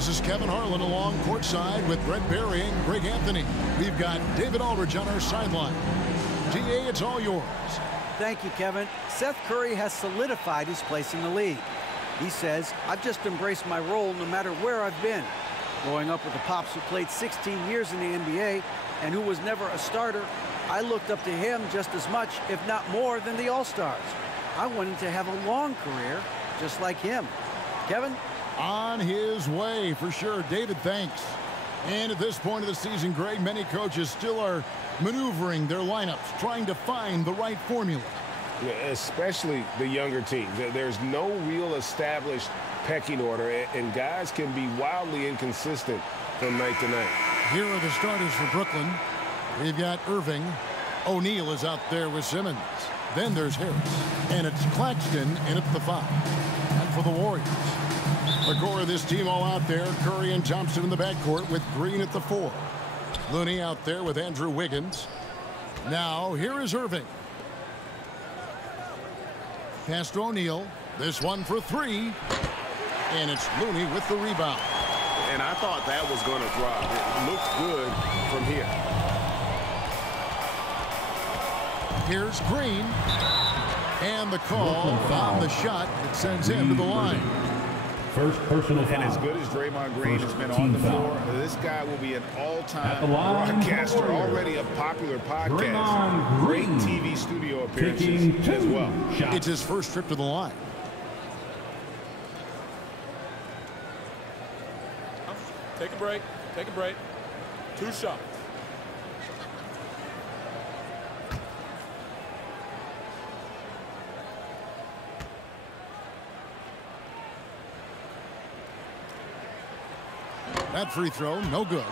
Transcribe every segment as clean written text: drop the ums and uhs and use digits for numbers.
This is Kevin Harlan along courtside with Brett Berry and Greg Anthony. We've got David Aldridge on our sideline. DA, it's all yours. Thank you, Kevin. Seth Curry has solidified his place in the league. He says, I've just embraced my role no matter where I've been. Growing up with a pops who played 16 years in the NBA and who was never a starter, I looked up to him just as much, if not more, than the All-Stars. I wanted to have a long career just like him. Kevin? On his way, for sure. David, thanks. And at this point of the season, Greg, many coaches still are maneuvering their lineups, trying to find the right formula. Yeah, especially the younger teams. There's no real established pecking order, and guys can be wildly inconsistent from night to night. Here are the starters for Brooklyn. We've got Irving. O'Neal is out there with Simmons. Then there's Harris. And it's Claxton in at the 5. And for the Warriors, the core of this team all out there. Curry and Thompson in the backcourt with Green at the 4. Looney out there with Andrew Wiggins. Now here is Irving. Pass to O'Neal. This one for 3. And it's Looney with the rebound. And I thought that was going to drop. It looked good from here. Here's Green. And the call on the shot that sends him to the line. First personal foul. And as good as Draymond Green has been on the floor, this guy will be an all-time broadcaster, already a popular podcast. Great TV studio appearances as well. It's his first trip to the line. Take a break. Take a break. 2 shots. That free throw, no good.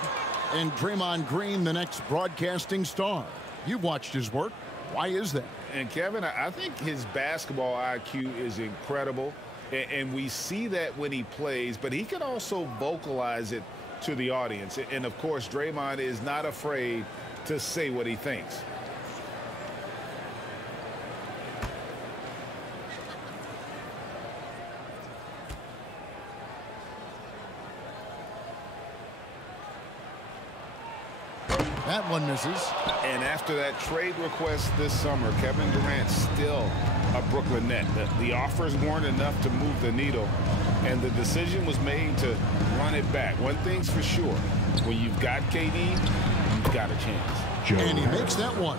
And Draymond Green, the next broadcasting star. You've watched his work. Why is that? And Kevin, I think his basketball IQ is incredible. And we see that when he plays, but he can also vocalize it to the audience. And of course, Draymond is not afraid to say what he thinks. That one misses. And after that trade request this summer, Kevin Durant's still a Brooklyn Net. The offers weren't enough to move the needle, and the decision was made to run it back. One thing's for sure, when you've got KD, you've got a chance. And he makes that one.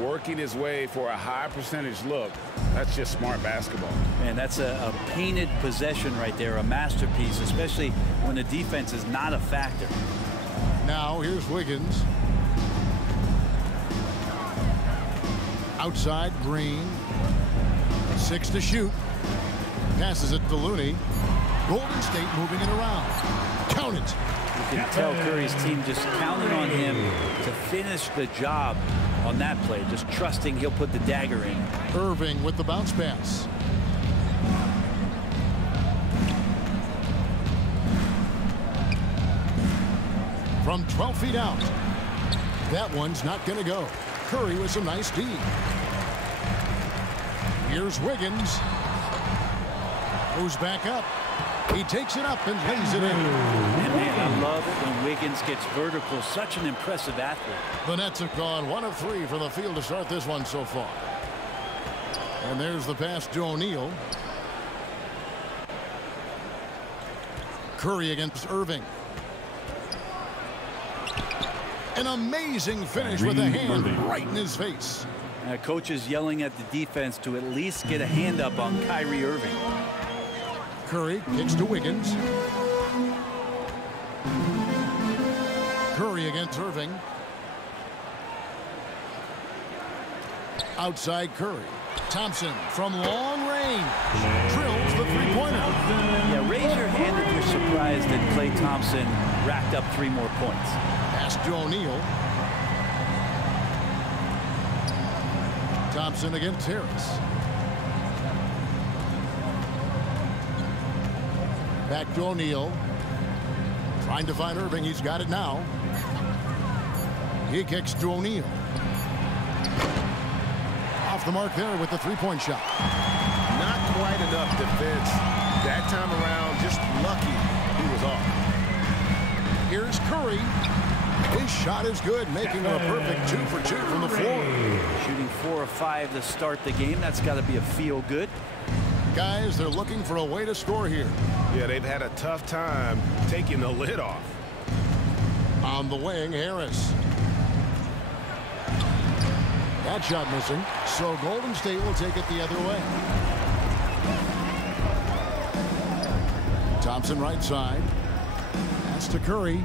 Working his way for a high percentage look. That's just smart basketball. Man, that's a painted possession right there, a masterpiece, especially when the defense is not a factor. Now here's Wiggins. Outside, Green. 6 to shoot. Passes it to Looney. Golden State moving it around. Count it. You can tell Curry's team just counting on him to finish the job on that play, just trusting he'll put the dagger in. Irving with the bounce pass. From 12 feet out. That one's not going to go. Curry with some nice D. Here's Wiggins. Goes back up. He takes it up and lays it in. And man, I love it when Wiggins gets vertical. Such an impressive athlete. The Nets have gone 1 of 3 from the field to start this one so far. And there's the pass to O'Neal. Curry against Irving. An amazing finish with a hand right in his face. Coach is yelling at the defense to at least get a hand up on Kyrie Irving. Curry kicks to Wiggins. Curry against Irving. Outside Curry. Thompson from long range. Drills the three-pointer. Yeah, raise your hand if you're surprised that Klay Thompson racked up 3 more points. Pass to O'Neal. Thompson against Harris. Back to O'Neal. Trying to find Irving. He's got it now. He kicks to O'Neal. Off the mark there with the three-point shot. Not quite enough defense that time around. Just lucky he was off. Here's Curry. His shot is good, making it a perfect 2 for 2 from the floor. Shooting 4 of 5 to start the game. That's got to be a feel good. Guys, they're looking for a way to score here. Yeah, they've had a tough time taking the lid off. On the wing, Harris. That shot missing, so Golden State will take it the other way. Thompson right side. That's to Curry.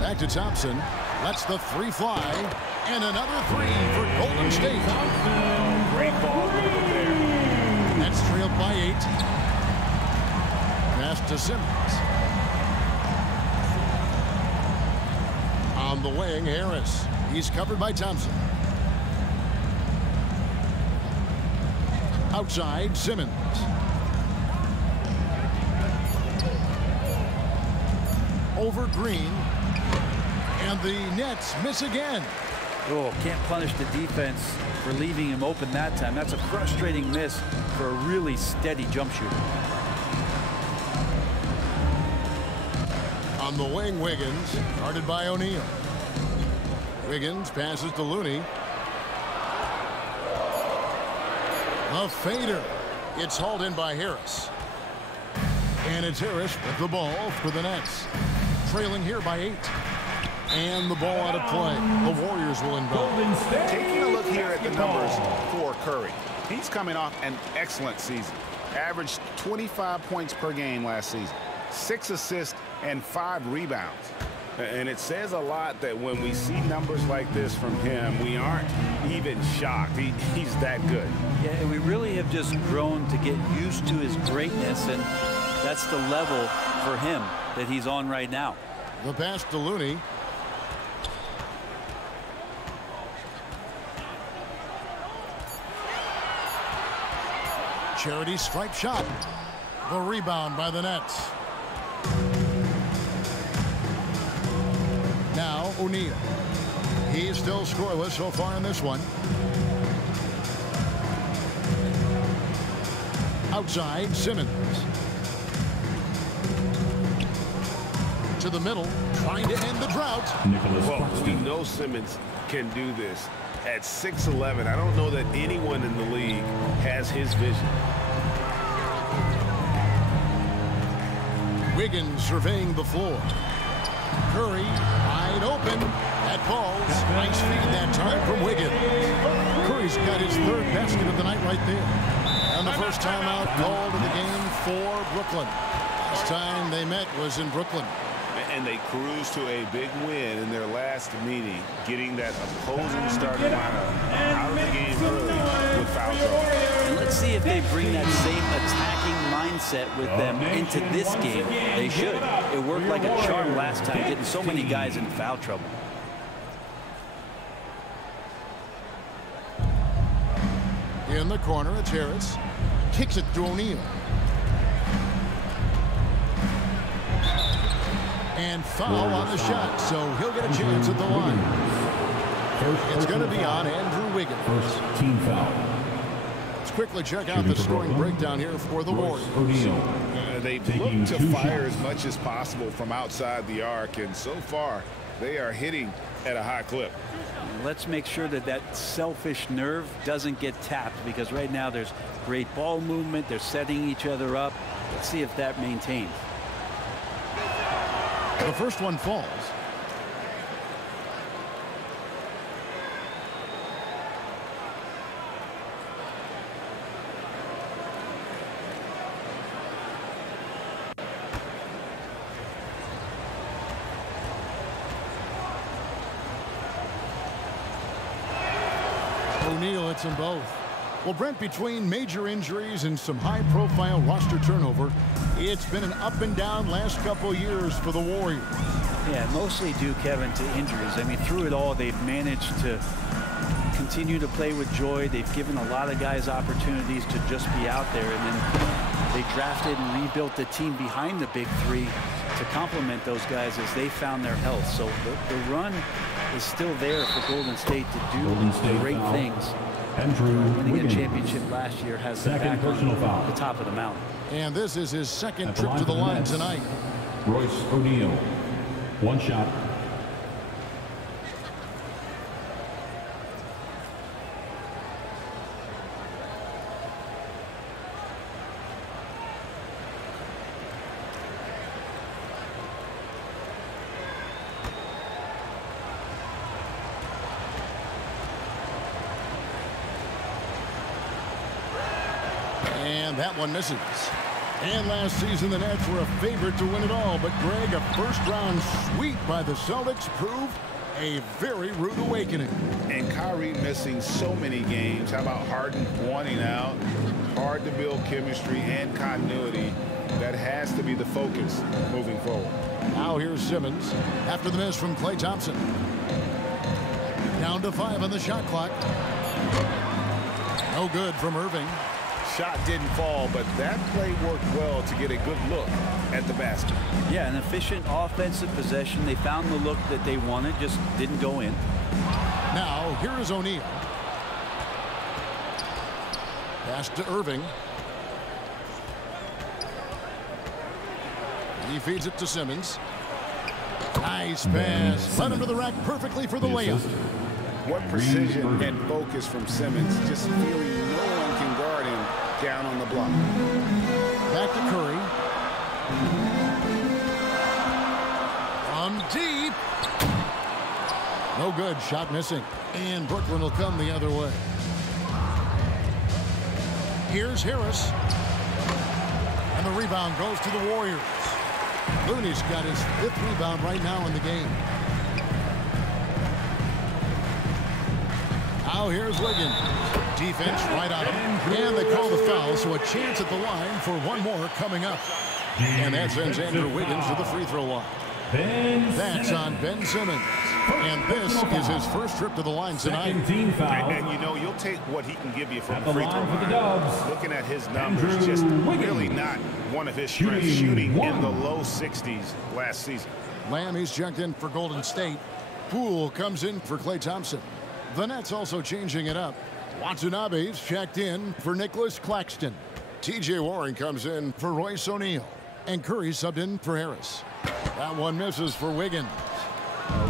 Back to Thompson. Lets the 3 fly. And another 3 for Golden State. Great ball movement there. That's trailed by 8. Pass to Simmons. On the wing, Harris. He's covered by Thompson. Outside, Simmons. Over Green. And the Nets miss again. Oh, can't punish the defense for leaving him open that time. That's a frustrating miss for a really steady jump shooter. On the wing, Wiggins, guarded by O'Neal. Wiggins passes to Looney. A fader. It's hauled in by Harris. And it's Harris with the ball for the Nets. Trailing here by 8. And the ball out of play. The Warriors will inbound. Taking a look here at the numbers for Curry. He's coming off an excellent season. Averaged 25 points per game last season. 6 assists and 5 rebounds. And it says a lot that when we see numbers like this from him, we aren't even shocked. He's that good. Yeah, and we really have just grown to get used to his greatness, and that's the level for him that he's on right now. The pass to Looney. Charity stripe shot. The rebound by the Nets. Now O'Neal. He is still scoreless so far in this one. Outside, Simmons. To the middle, trying to end the drought. Well, we know Simmons can do this. At 6'11", I don't know that anyone in the league has his vision. Wiggins surveying the floor. Curry wide open. That falls. Nice feed that time from Wiggins. Curry's got his 3rd basket of the night right there. And the first timeout called in the game for Brooklyn. Last time they met was in Brooklyn. And they cruised to a big win in their last meeting, getting that opposing starting lineup out of the game early with foul trouble. And let's see if they bring that same attacking mindset with them into this game. They should. It worked like a charm last time, getting so many guys in foul trouble. In the corner, it's Harris. Kicks it to O'Neal. And foul on the shot, so he'll get a chance at the line. It's going to be on Andrew Wiggins. First team foul. Let's quickly check out the scoring breakdown here for the Warriors. They've looked to fire as much as possible from outside the arc, and so far they are hitting at a high clip. Let's make sure that that selfish nerve doesn't get tapped, because right now there's great ball movement. They're setting each other up. Let's see if that maintains. The first one falls. O'Neal hits them both. Well, Brent, between major injuries and some high-profile roster turnover, it's been an up and down last couple years for the Warriors. Yeah, mostly due, Kevin, to injuries. I mean, through it all, they've managed to continue to play with joy. They've given a lot of guys opportunities to just be out there, and then they drafted and rebuilt the team behind the big 3 to complement those guys as they found their health. So the run is still there for Golden State to do great things. Winning a Wiggins. championship last year has the Second back personal on foul. the top of the mountain. And this is his second At the trip to the line line for the Nets, tonight. Royce O'Neal. One shot. And that one misses. And last season, the Nets were a favorite to win it all. But, Greg, a first-round sweep by the Celtics proved a very rude awakening. And Kyrie missing so many games. How about Harden wanting out? Hard to build chemistry and continuity. That has to be the focus moving forward. Now here's Simmons after the miss from Klay Thompson. Down to 5 on the shot clock. No good from Irving. Shot didn't fall, but that play worked well to get a good look at the basket. Yeah, an efficient offensive possession. They found the look that they wanted, just didn't go in. Now, here is O'Neal. Pass to Irving. He feeds it to Simmons. Nice pass. Led him to the rack perfectly for the layup. What precision and focus from Simmons, just feeling no one can guard him down on the block. Back to Curry. From deep. No good. Shot missing. And Brooklyn will come the other way. Here's Harris. And the rebound goes to the Warriors. Looney's got his 5th rebound right now in the game. Now here's Wiggins. Defense right on him. And they call the foul, so a chance at the line for one more coming up. And that sends Andrew Wiggins to the free throw line. That's on Ben Simmons. And this is his first trip to the line tonight. And you know, you'll take what he can give you from the free throw line. Looking at his numbers, just really not one of his strengths, shooting in the low 60s last season. Lamb, he's checked in for Golden State. Poole comes in for Klay Thompson. The Nets also changing it up. Watanabe's checked in for Nicholas Claxton. T.J. Warren comes in for Royce O'Neal. And Curry subbed in for Harris. That one misses for Wiggins.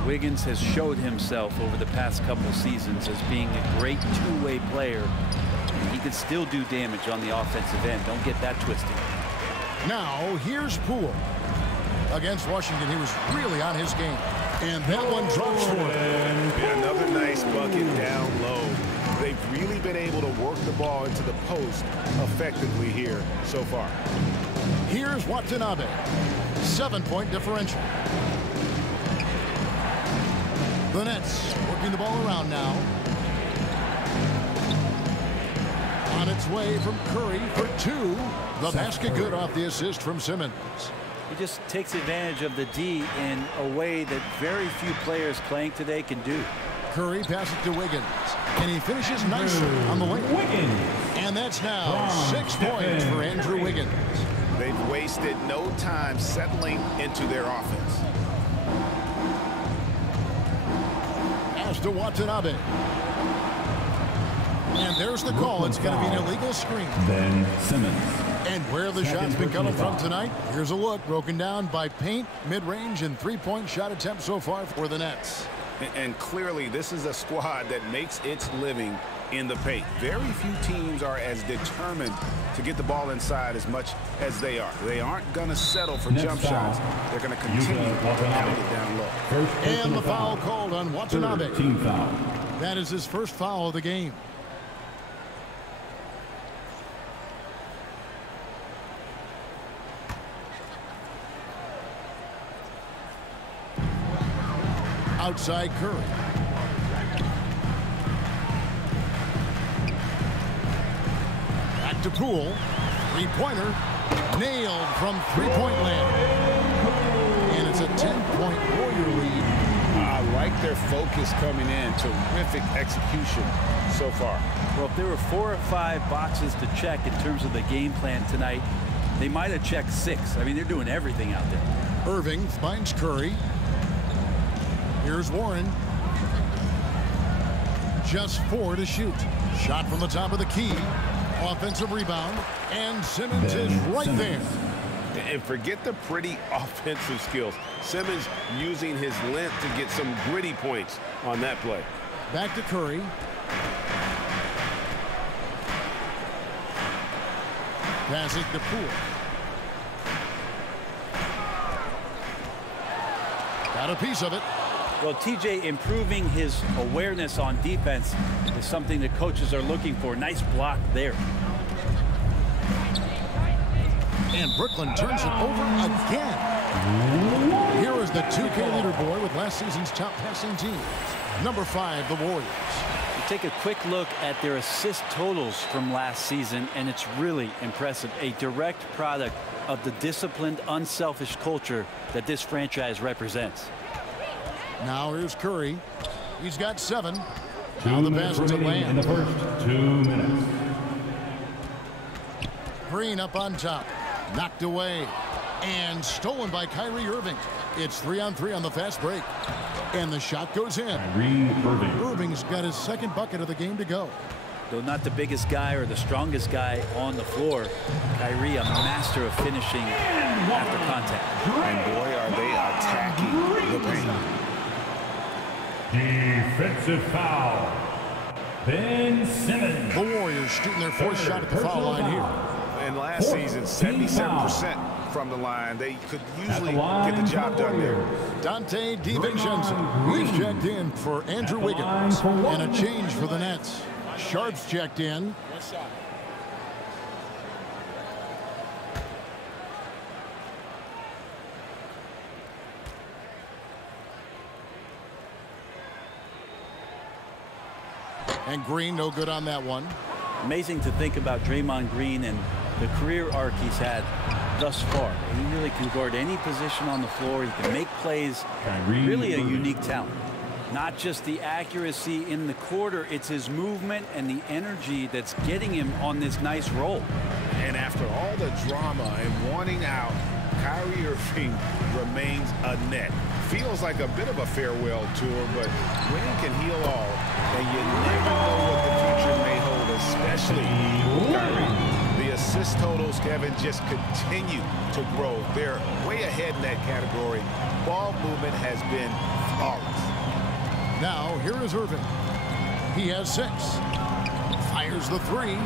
Wiggins has showed himself over the past couple seasons as being a great two-way player. He can still do damage on the offensive end. Don't get that twisted. Now, here's Poole. Against Washington, he was really on his game. And that one drops for him. And another nice bucket down low. They've really been able to work the ball into the post effectively here so far. Here's Watanabe. 7-point differential. The Nets working the ball around now. On its way from Curry for 2. The basket good off the assist from Simmons. He just takes advantage of the D in a way that very few players playing today can do. Curry passes to Wiggins. And he finishes nicely on the layup. And that's now 6 points for Andrew Wiggins. They've wasted no time settling into their offense. Pass to Watanabe. And there's the call. It's going to be an illegal screen. Ben Simmons. And where the shot's been coming from tonight, here's a look broken down by paint, mid-range, and 3-point shot attempts so far for the Nets. And clearly, this is a squad that makes its living in the paint. Very few teams are as determined to get the ball inside as much as they are. They aren't going to settle for jump shots. They're going to continue to pound it down low. And the foul called on Watanabe. Team foul. That is his first foul of the game. Outside Curry. Back to Poole. 3-pointer. Nailed from 3-point land. And it's a 10-point Warrior lead. I like their focus coming in. Terrific execution so far. Well, if there were 4 or 5 boxes to check in terms of the game plan tonight, they might have checked 6. I mean, they're doing everything out there. Irving finds Curry. Here's Warren. Just 4 to shoot. Shot from the top of the key. Offensive rebound. And Simmons is right there. And forget the pretty offensive skills. Simmons using his length to get some gritty points on that play. Back to Curry. Passing to Poole. Got a piece of it. Well, TJ improving his awareness on defense is something the coaches are looking for. Nice block there. And Brooklyn turns it over again. Here is the 2K leaderboard with last season's top passing teams. Number 5, the Warriors. You take a quick look at their assist totals from last season, and it's really impressive. A direct product of the disciplined, unselfish culture that this franchise represents. Now here's Curry. He's got 7. Now the pass to Lamb. In the first 2 minutes. Green up on top. Knocked away. And stolen by Kyrie Irving. It's 3-on-3 on the fast break. And the shot goes in. Irving. Irving's got his second bucket of the game to go. Though not the biggest guy or the strongest guy on the floor, Kyrie a master of finishing after contact. And boy, are they attacking the paint. Defensive foul. Ben Simmons. The Warriors shooting their 4th shot at the foul line here. And last season, 77% from the line. They could usually get the job done there. Dante DiVincenzo. He's checked in for Andrew Wiggins. And a change for the Nets. Sharp's checked in. One shot. And Green no good on that one. Amazing to think about Draymond Green and the career arc he's had thus far. He really can guard any position on the floor. He can make plays. Really a unique talent. Not just the accuracy in the quarter, it's his movement and the energy that's getting him on this nice roll. And after all the drama and wanting out, Kyrie Irving remains a net. Feels like a bit of a farewell tour, but winning can heal all, and you never know what the future may hold, especially Kyrie. The assist totals, Kevin, just continue to grow. They're way ahead in that category. Ball movement has been flawless. Now, here is Irving. He has 6. Fires the 3.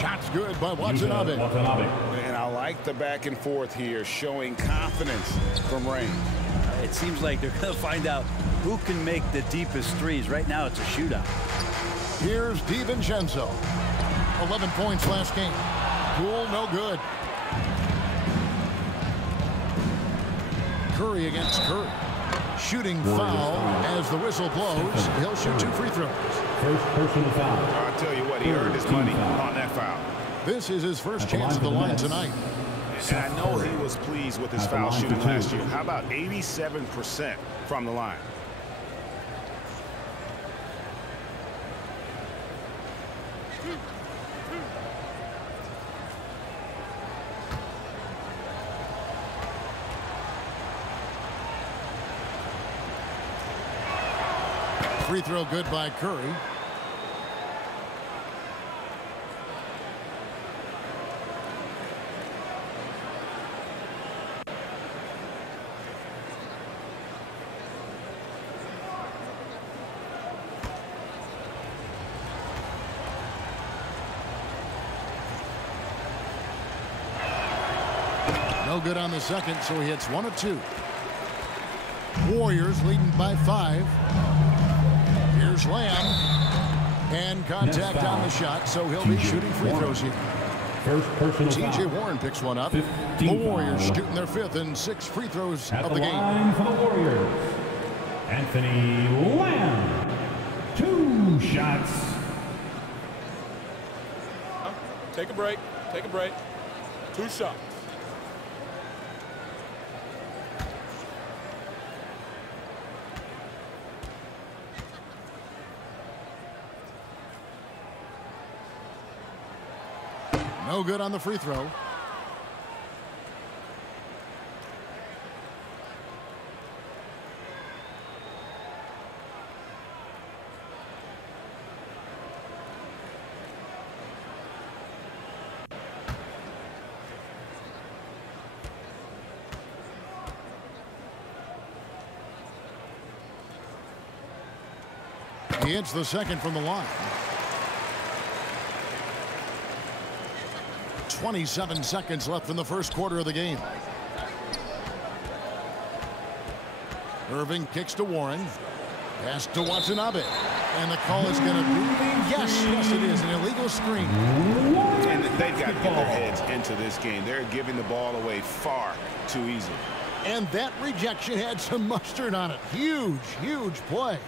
Shot's good by Watanabe. And I like the back and forth here, showing confidence from Rain. It seems like they're going to find out who can make the deepest threes. Right now, it's a shootout. Here's DiVincenzo. 11 points last game. Poole, no good. Curry against Curry. Shooting foul as the whistle blows. He'll shoot 2 free throws. First personal foul. I'll tell you what, he earned his money on that foul. This is his first chance at the line tonight. And I know he was pleased with his foul shooting last year. How about 87% from the line? Free throw good by Curry. No good on the second, so he hits 1 of 2. Warriors leading by 5. Here's Lamb. And contact on the shot, so he'll be shooting free throws here. First personal TJ foul. Warren picks one up. The Warriors shooting their 5th and 6th free throws At of the game. line for the Warriors, Anthony Lamb. 2 shots. Take a break. Take a break. 2 shots. No good on the free throw. He hits the second from the line. 27 seconds left in the first quarter of the game. Irving kicks to Warren. Pass to Watanabe. And the call is going to be, yes, it is, an illegal screen. And they've got to get their heads into this game. They're giving the ball away far too easily. And that rejection had some mustard on it. Huge, huge play.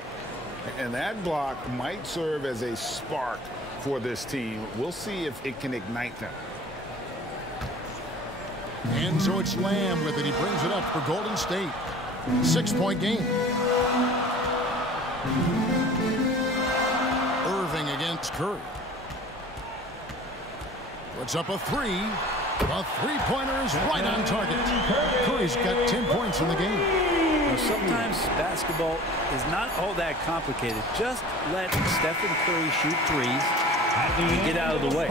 And that block might serve as a spark for this team. We'll see if it can ignite them. And so it's Lamb with it. He brings it up for Golden State. 6-point game. Irving against Curry. Puts up a three. A three-pointer is right on target. Curry's got 10 points in the game. Now, sometimes basketball is not all that complicated. Just let Stephen Curry shoot threes and get out of the way.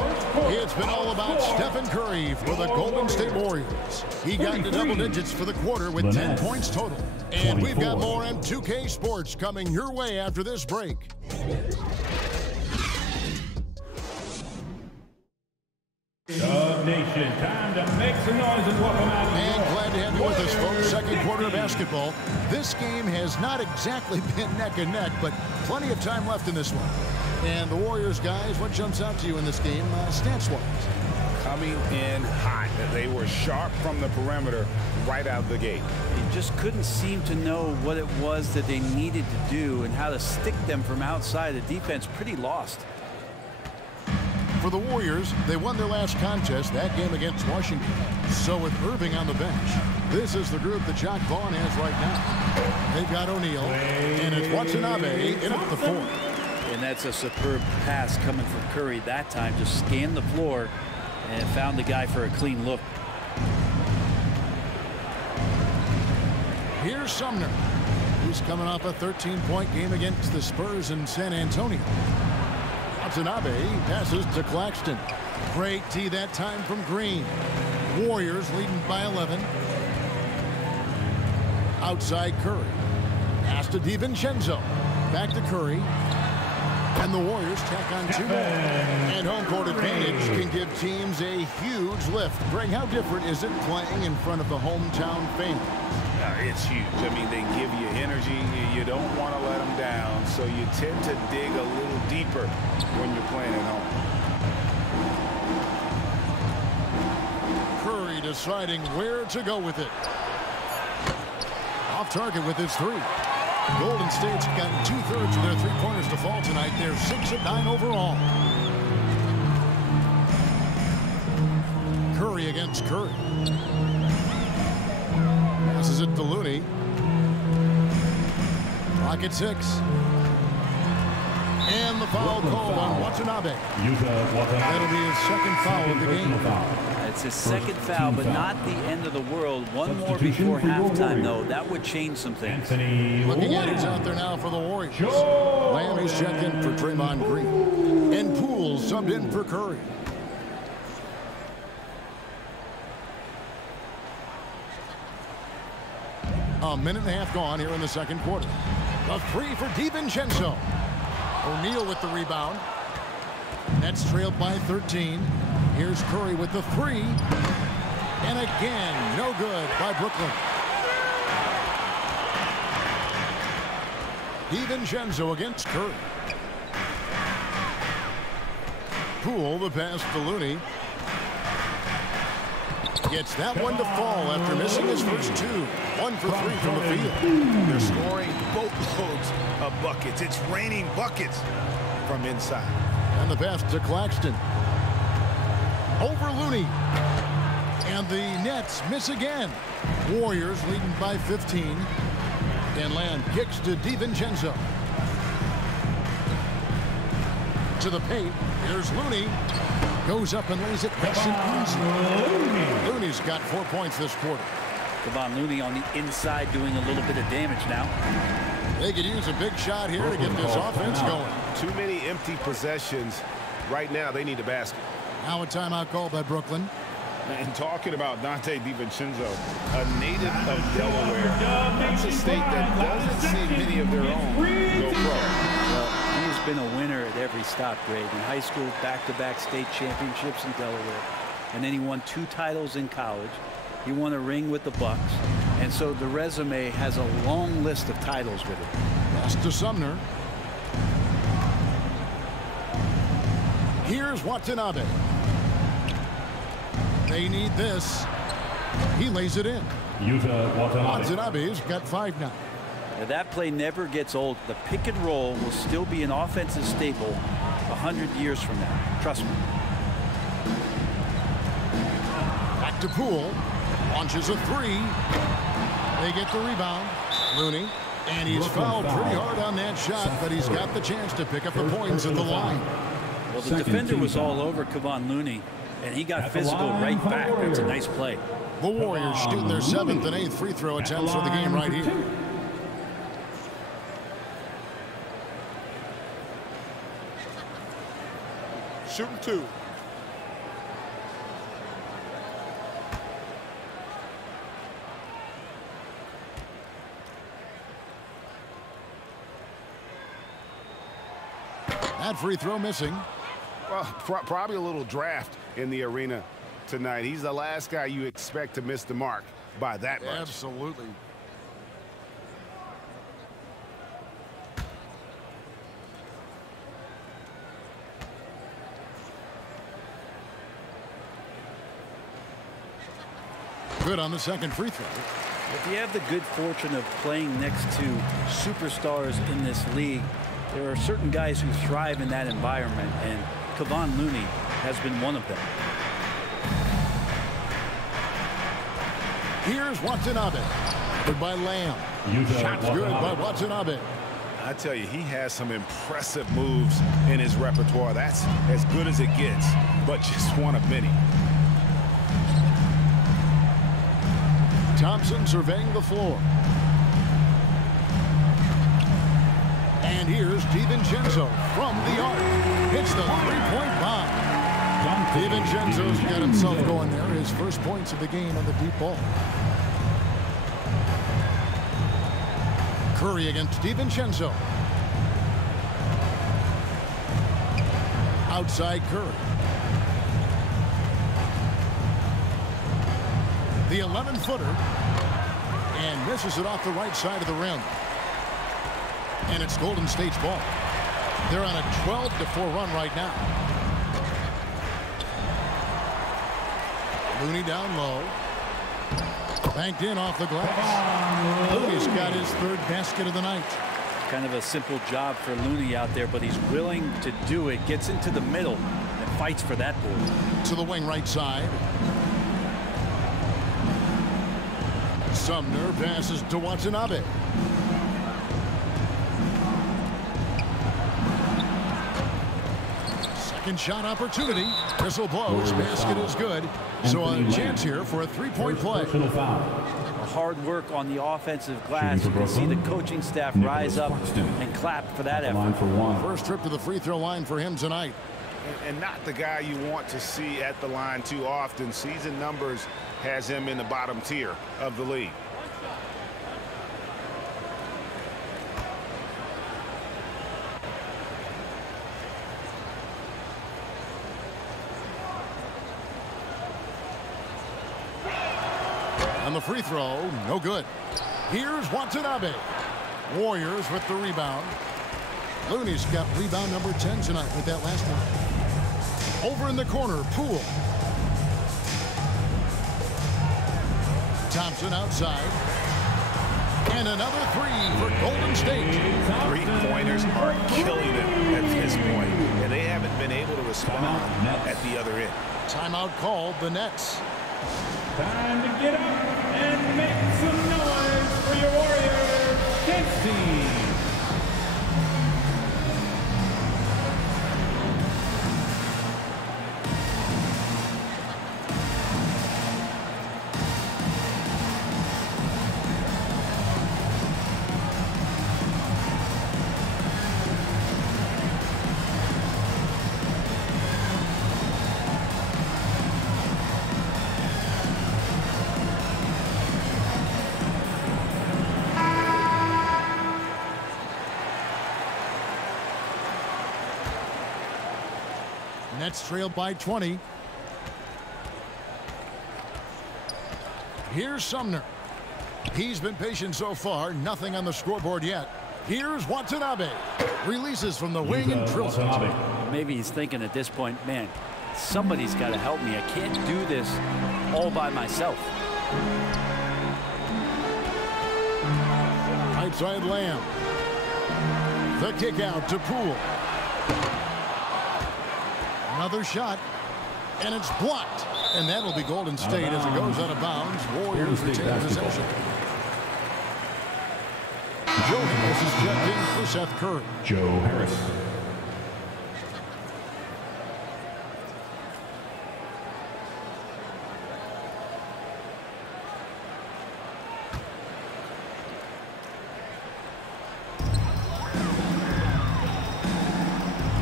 It's been all about Stephen Curry for the Golden State Warriors. He got into double digits for the quarter with 10 points total. And we've got more M2K Sports coming your way after this break. Dub Nation, time to make some noise and welcome out. And glad to have you with us, folks. Second quarter of basketball. This game has not exactly been neck and neck, but plenty of time left in this one. And the Warriors, guys, what jumps out to you in this game, stats-wise? Coming in hot. They were sharp from the perimeter right out of the gate. They just couldn't seem to know what it was that they needed to do and how to stick them from outside. The defense pretty lost. For the Warriors, they won their last contest, that game against Washington. So with Irving on the bench, this is the group that Jacque Vaughn has right now. They've got O'Neal, and it's Watanabe in at the fourth. And that's a superb pass coming from Curry that time. Just scanned the floor and found the guy for a clean look. Here's Sumner, who's coming off a 13-point game against the Spurs in San Antonio. Watanabe passes to Claxton. Great tee that time from Green. Warriors leading by 11. Outside Curry. Pass to DiVincenzo. Back to Curry. And the Warriors tack on two. And home court advantage can give teams a huge lift. Greg, how different is it playing in front of the hometown fans? It's huge. I mean, they give you energy. You don't want to let them down, so you tend to dig a little deeper when you're playing at home. Curry deciding where to go with it. Off target with his three. Golden State's gotten 2/3 of their three-pointers to fall tonight. They're 6 of 9 overall. Curry against Curry. Passes it to Looney. Clock at 6. And the foul called on Watanabe. That'll be his second foul of the game. It's his second foul, but not the end of the world. One more before halftime, though. That would change some things. Looking at who's out there now for the Warriors. Lamb is checked in for Draymond Green. And Poole subbed in for Curry. A minute and a half gone here in the second quarter. A three for DiVincenzo. O'Neal with the rebound. Nets trailed by 13. Here's Curry with the three. And again, no good by Brooklyn. DiVincenzo against Curry. Poole the pass to Looney. Gets that one to fall after missing his first two. 1 for 3 from the field. They're scoring boatloads of buckets. It's raining buckets from inside. And the pass to Claxton. Over Looney. And the Nets miss again. Warriors leading by 15. And Lamb kicks to DiVincenzo. To the paint. Here's Looney. Goes up and lays it nice and easy. Looney's got 4 points this quarter. Kevon Looney on the inside doing a little bit of damage now. They could use a big shot here to get this offense going. Too many empty possessions. Right now, they need a basket. Now a timeout called by Brooklyn. And talking about Dante DiVincenzo, a native of Delaware. That's a state that doesn't see many of their own go pro. Well, been a winner at every stop grade. In high school, back-to-back state championships in Delaware. And then he won 2 titles in college. He won a ring with the Bucks. And so the resume has a long list of titles with it. Pass to Sumner. Here's Watanabe. They need this. He lays it in. Watanabe's got 5 now. Now that play never gets old. The pick and roll will still be an offensive staple 100 years from now. Trust me. Back to Poole. Launches a 3. They get the rebound. Looney. And he's fouled pretty hard on that shot, but he's got the chance to pick up the points at the line. Well, the defender was all over Kevon Looney, and he got physical right back. That's a nice play. The Warriors shoot their 7th and 8th free throw attempts for the game right here. Shooting 2. That free throw missing. Well, probably a little draft in the arena tonight. He's the last guy you expect to miss the mark by that much. Absolutely. Good on the second free throw. If you have the good fortune of playing next to superstars in this league, there are certain guys who thrive in that environment, and Kevon Looney has been one of them. Here's Watanabe. Good by Lamb. Shot's good by Watanabe. I tell you, he has some impressive moves in his repertoire. That's as good as it gets, but just one of many. Thompson surveying the floor. And here's DiVincenzo from the arc. Hits the three-point bomb. DiVincenzo's got himself going there. His first points of the game on the deep ball. Curry against DiVincenzo. Outside Curry. The 11-footer. And misses it off the right side of the rim. And it's Golden State's ball. They're on a 12-4 run right now. Looney down low. Banked in off the glass. Looney's got his 3rd basket of the night. Kind of a simple job for Looney out there, but he's willing to do it. Gets into the middle and fights for that board. To the wing right side. Sumner passes to Watanabe. Second shot opportunity. Whistle blows. Basket is good. So a chance here for a 3-point play. Hard work on the offensive glass. You can see the coaching staff rise up and clap for that effort. First trip to the free throw line for him tonight. And not the guy you want to see at the line too often. Season numbers has him in the bottom tier of the league. On the free throw, no good. Here's Watanabe. Warriors with the rebound. Looney's got rebound number 10 tonight with that last one. Over in the corner, Poole. Thompson outside. And another 3 for Golden State. 3-pointers are killing them at this point, and they haven't been able to respond at the other end. Timeout called the Nets. Time to get up and make some noise for your Warriors dance team. Nets trail by 20. Here's Sumner. He's been patient so far. Nothing on the scoreboard yet. Here's Watanabe. Releases from the wing and drills it. Maybe he's thinking at this point, man, somebody's got to help me. I can't do this all by myself. Right side Lamb. The kick out to Poole. Another shot. And it's blocked. And that'll be Golden State as it goes out of bounds. Warriors retain possession. Joe Harris is checked in for Seth Curry. Joe Harris.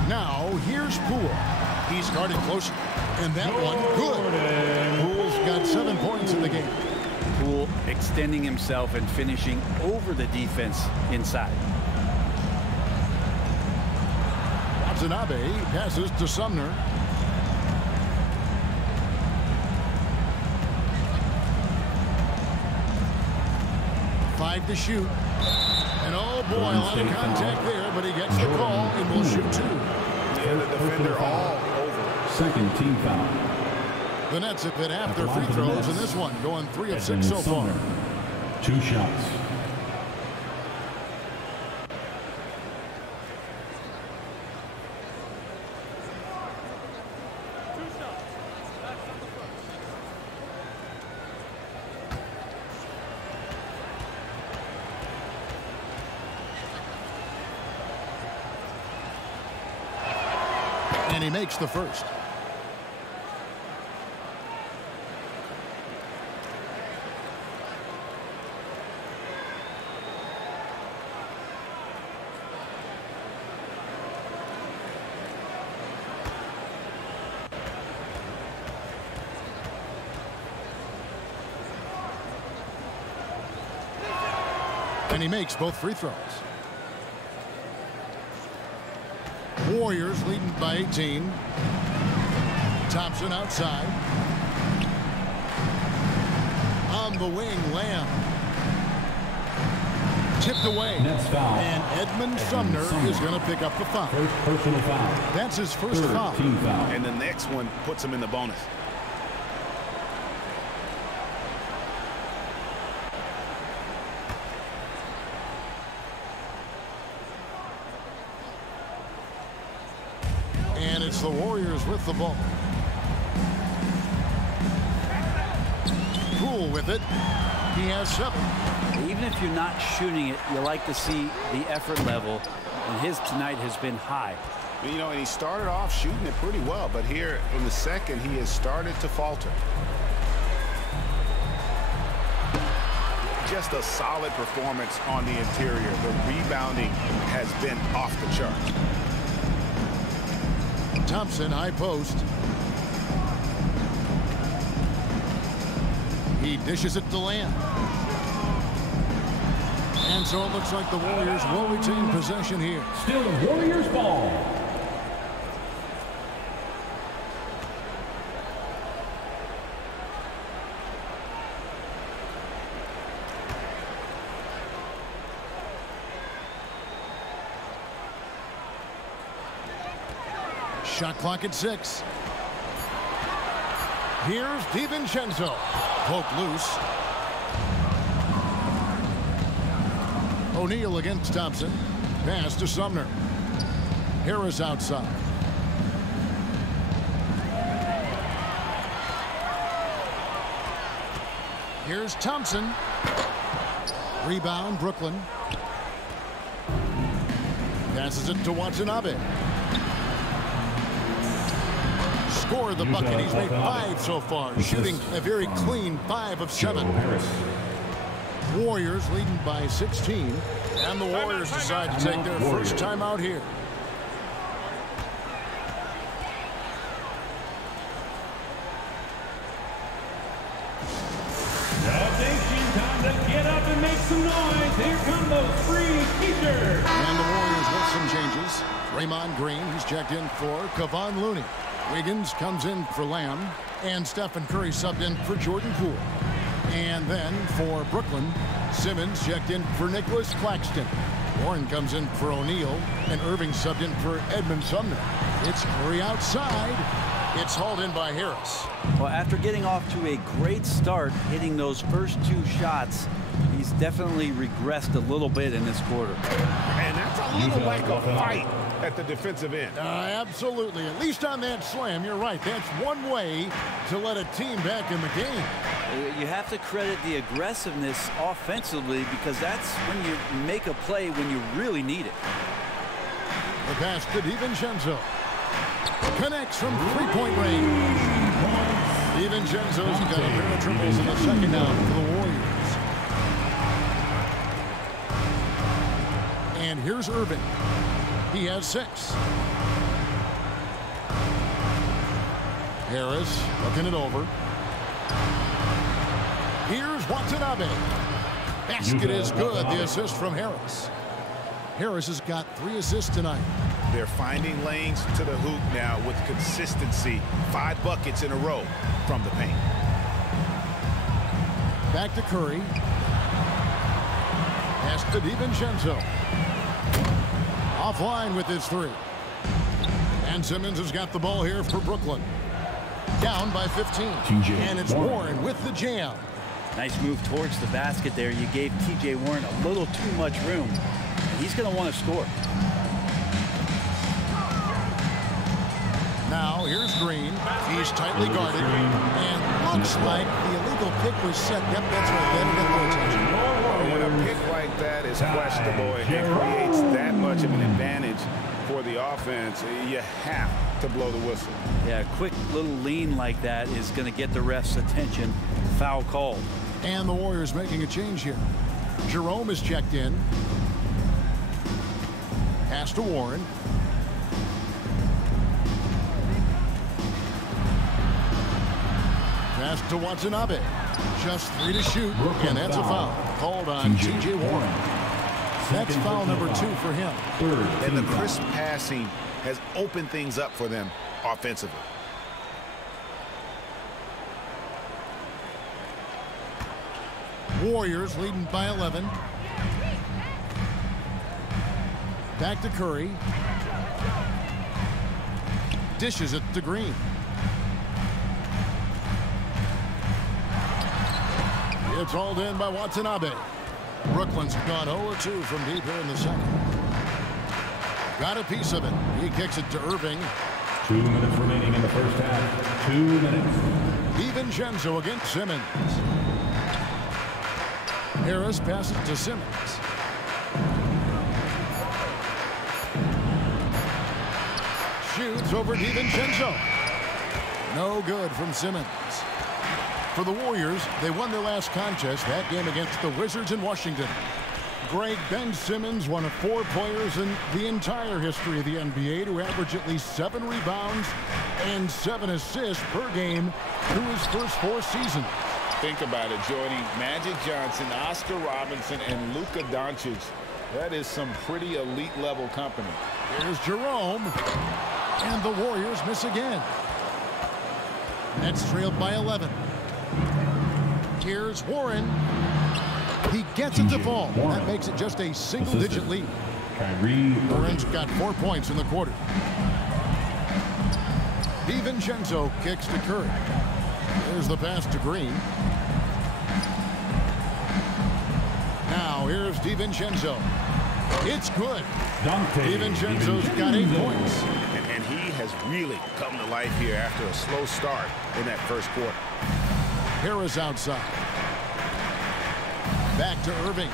Now here's Poole. He's guarded closer. And that one, good. Poole's got 7 points in the game. Poole extending himself and finishing over the defense inside. Watanabe passes to Sumner. Five to shoot. And oh boy, a lot of contact there, but he gets the call and will shoot 2. And the defender all over. Second team foul. The Nets have hit half their free throws in this one, going 3 of 6 so far. 2 shots. And he makes the first. And he makes both free throws. Warriors leading by 18. Thompson outside. On the wing, Lamb. Tipped away. Nets foul. And Edmund Sumner is going to pick up the foul. First personal foul. That's his first Third foul. team foul. And the next one puts him in the bonus. And it's the Warriors with the ball. Poole with it. He has 7. Even if you're not shooting it, you like to see the effort level, and his tonight has been high. You know, and he started off shooting it pretty well, but here in the second, he has started to falter. Just a solid performance on the interior. The rebounding has been off the chart. Thompson, high post. He dishes it to Lamb. And so it looks like the Warriors will retain possession here. Still the Warriors ball. Shot clock at 6. Here's DiVincenzo. Poke loose. O'Neal against Thompson. Pass to Sumner. Harris outside. Here's Thompson. Rebound, Brooklyn. Passes it to Watanabe. Scored the bucket. He's made 5 so far, shooting a very clean 5 of 7. Warriors leading by 16, and the Warriors decide to take their first time out here. Attention, time to get up and make some noise. Here come those free t-shirts. And the Warriors with some changes. Draymond Green, he's checked in for Kevon Looney. Wiggins comes in for Lamb, and Stephen Curry subbed in for Jordan Poole. And then for Brooklyn, Simmons checked in for Nicholas Claxton. Warren comes in for O'Neal, and Irving subbed in for Edmund Sumner. It's Curry outside. It's hauled in by Harris. Well, after getting off to a great start, hitting those first 2 shots, he's definitely regressed a little bit in this quarter. And that's a little lack of fight at the defensive end. Absolutely. At least on that slam, you're right. That's one way to let a team back in the game. You have to credit the aggressiveness offensively, because that's when you make a play when you really need it. The pass to DiVincenzo. Connects from three-point range. DiVincenzo's got a pair of triples in the second down for the Warriors. And here's Irving. He has 6. Harris looking it over. Here's Watanabe. Basket is good. The assist from Harris. Harris has got 3 assists tonight. They're finding lanes to the hoop now with consistency. 5 buckets in a row from the paint. Back to Curry. Pass to DiVincenzo. Offline with his 3. And Simmons has got the ball here for Brooklyn. Down by 15. And it's Warren with the jam. Nice move towards the basket there. You gave T.J. Warren a little too much room. He's going to want to score. Now here's Green. He's tightly guarded. And looks like the illegal pick was set. Yep, that's right. That When a pick like that is questionable and it creates that much of an advantage for the offense, you have to blow the whistle. Yeah, a quick little lean like that is going to get the ref's attention. Foul called. And the Warriors making a change here. Jerome is checked in. Pass to Warren. Pass to Watanabe. Just 3 to shoot, and that's a foul called on T.J. Warren. That's foul number 2 for him. And the crisp passing has opened things up for them offensively. Warriors leading by 11. Back to Curry. Dishes it to Green. It's hauled in by Watanabe. Brooklyn's gone 0-2 from deep here in the second. Got a piece of it. He kicks it to Irving. 2 minutes remaining in the first half. 2 minutes. DiVincenzo against Simmons. Harris passes to Simmons. Shoots over DiVincenzo. No good from Simmons. For the Warriors, they won their last contest, that game against the Wizards in Washington. Greg, Ben Simmons, one of 4 players in the entire history of the NBA to average at least 7 rebounds and 7 assists per game through his first 4 seasons. Think about it, Jordy. Magic Johnson, Oscar Robinson, and Luka Doncic. That is some pretty elite level company. Here's Jerome. And the Warriors miss again. Nets trailed by 11. Here's Warren. He gets it to fall. That makes it just a single-digit lead. Kyrie. Warren's got 4 points in the quarter. DiVincenzo kicks to Curry. There's the pass to Green. Now here's DiVincenzo. It's good. DiVincenzo's got 8 points. And he has really come to life here after a slow start in that first quarter. Harris outside. Back to Irving.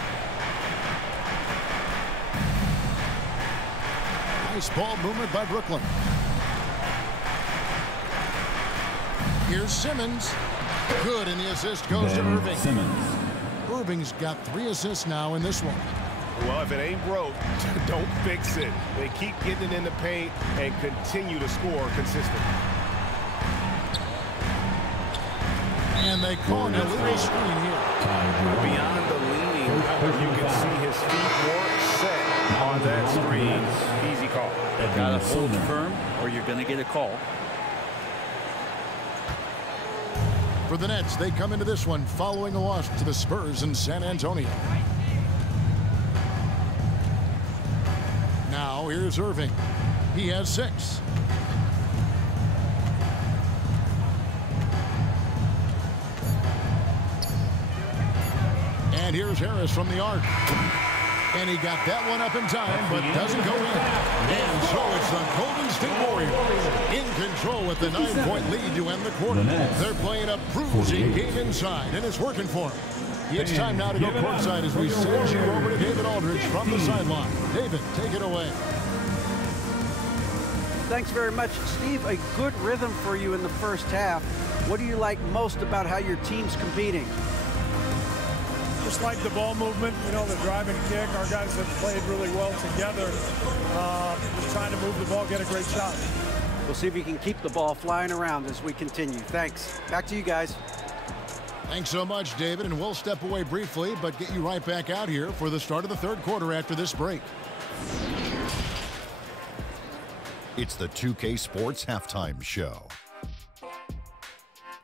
Nice ball movement by Brooklyn. Here's Simmons. Good, and the assist goes to Irving. Simmons. Irving's got 3 assists now in this one. Well, if it ain't broke, don't fix it. They keep getting it in the paint and continue to score consistently. And they call a little screen here. Beyond the leaning, you can see his feet weren't set on that screen. Easy call. Got to hold firm or you're going to get a call. For the Nets, they come into this one following a loss to the Spurs in San Antonio. Now here's Irving. He has 6. And here's Harris from the arc. And he got that one up in time, but doesn't go in. And so it's the Golden State Warriors in control with the 9-point lead to end the quarter. They're playing a bruising game inside, and it's working for them. It's time now to go courtside as we send you over to David Aldridge from the sideline. David, take it away. Thanks very much, Steve. A good rhythm for you in the first half. What do you like most about how your team's competing? Just like the ball movement, you know, the driving kick. Our guys have played really well together. Just trying to move the ball, get a great shot. We'll see if we can keep the ball flying around as we continue. Thanks. Back to you guys. Thanks so much, David, and we'll step away briefly, but get you right back out here for the start of the third quarter after this break. It's the 2K Sports Halftime Show.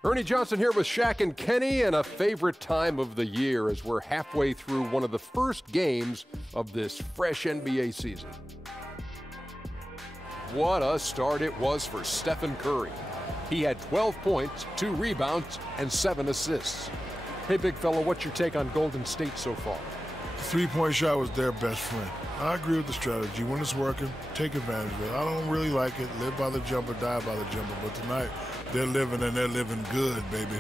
Ernie Johnson here with Shaq and Kenny, and a favorite time of the year as we're halfway through one of the first games of this fresh NBA season. What a start it was for Stephen Curry. He had 12 points, 2 rebounds, and 7 assists. Hey, big fella, what's your take on Golden State so far? The three-point shot was their best friend. I agree with the strategy. When it's working, take advantage of it. I don't really like it. Live by the jumper, die by the jumper. But tonight, they're living, and they're living good, baby.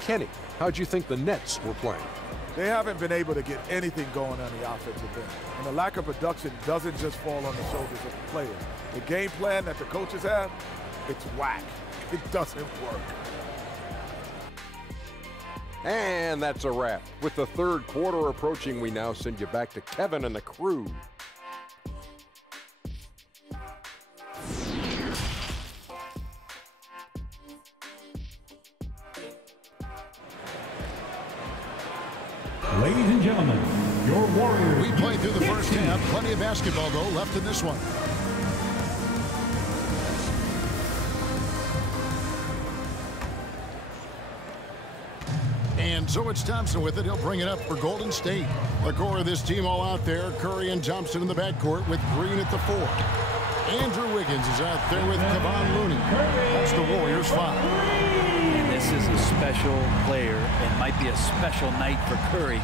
Kenny, how'd you think the Nets were playing? They haven't been able to get anything going on the offensive end. And the lack of production doesn't just fall on the shoulders of the players. The game plan that the coaches have, it's whack. It doesn't work. And that's a wrap. With the third quarter approaching, we now send you back to Kevin and the crew. Ladies and gentlemen, your Warriors. We played through the first half. Plenty of basketball, though, left in this one. And so it's Thompson with it. He'll bring it up for Golden State. The core of this team all out there. Curry and Thompson in the backcourt with Green at the 4. Andrew Wiggins is out there with Kevon Looney. That's the Warriors 5. And this is a special player and might be a special night for Curry.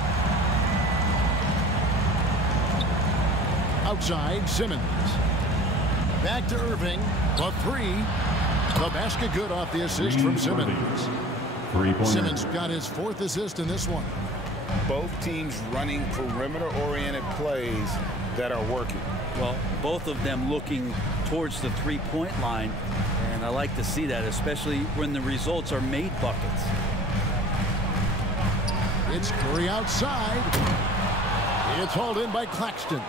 Outside, Simmons. Back to Irving. The 3. The basket good off the assist from Simmons. Simmons got his 4th assist in this one. Both teams running perimeter-oriented plays that are working. Well, both of them looking towards the three-point line, and I like to see that, especially when the results are made buckets. It's Curry outside. It's hauled in by Claxton.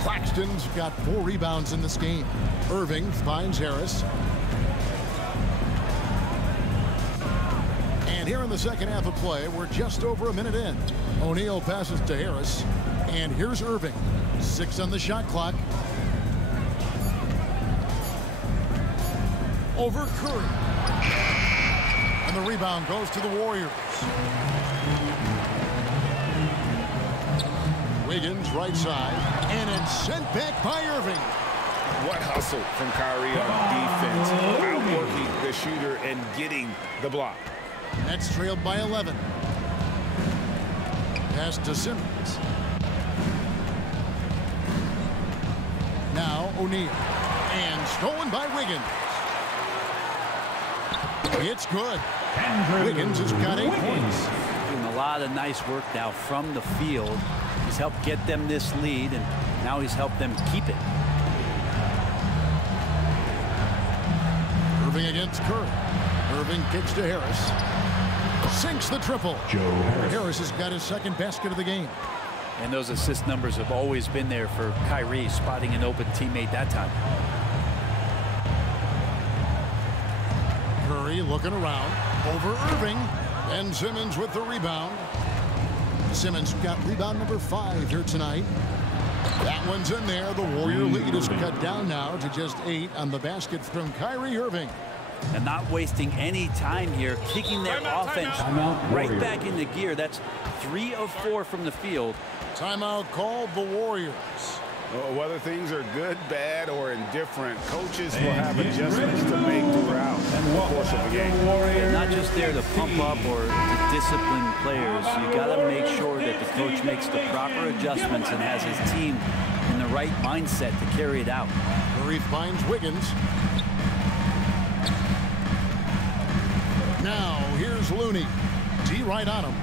Claxton's got 4 rebounds in this game. Irving finds Harris. And here in the second half of play, we're just over a minute in. O'Neal passes to Harris. And here's Irving. 6 on the shot clock. Over Curry. And the rebound goes to the Warriors. Wiggins right side. And it's sent back by Irving. What hustle from Kyrie on defense. Outworking the shooter and getting the block. Nets trailed by 11. Pass to Simmons. Now O'Neal. And stolen by Wiggins. It's good. Wiggins has got 8 points. Doing a lot of nice work now from the field. He's helped get them this lead, and now he's helped them keep it. Irving against Curry. Irving kicks to Harris. Sinks the triple. Harris has got his 2nd basket of the game. And those assist numbers have always been there for Kyrie, spotting an open teammate that time. Curry looking around. Over Irving. And Simmons with the rebound. Simmons got rebound number 5 here tonight. That one's in there. The Warrior lead is cut down now to just 8 on the basket from Kyrie Irving. and not wasting any time here, kicking their offense right back into gear. That's 3 of 4 from the field. Timeout called the Warriors. Whether things are good, bad, or indifferent, coaches will have adjustments to make throughout the course of the game. And not just there to pump up or to discipline players. You got to make sure that the coach makes the proper adjustments and has his team in the right mindset to carry it out. Murray finds Wiggins. Now here's Looney. D right on him.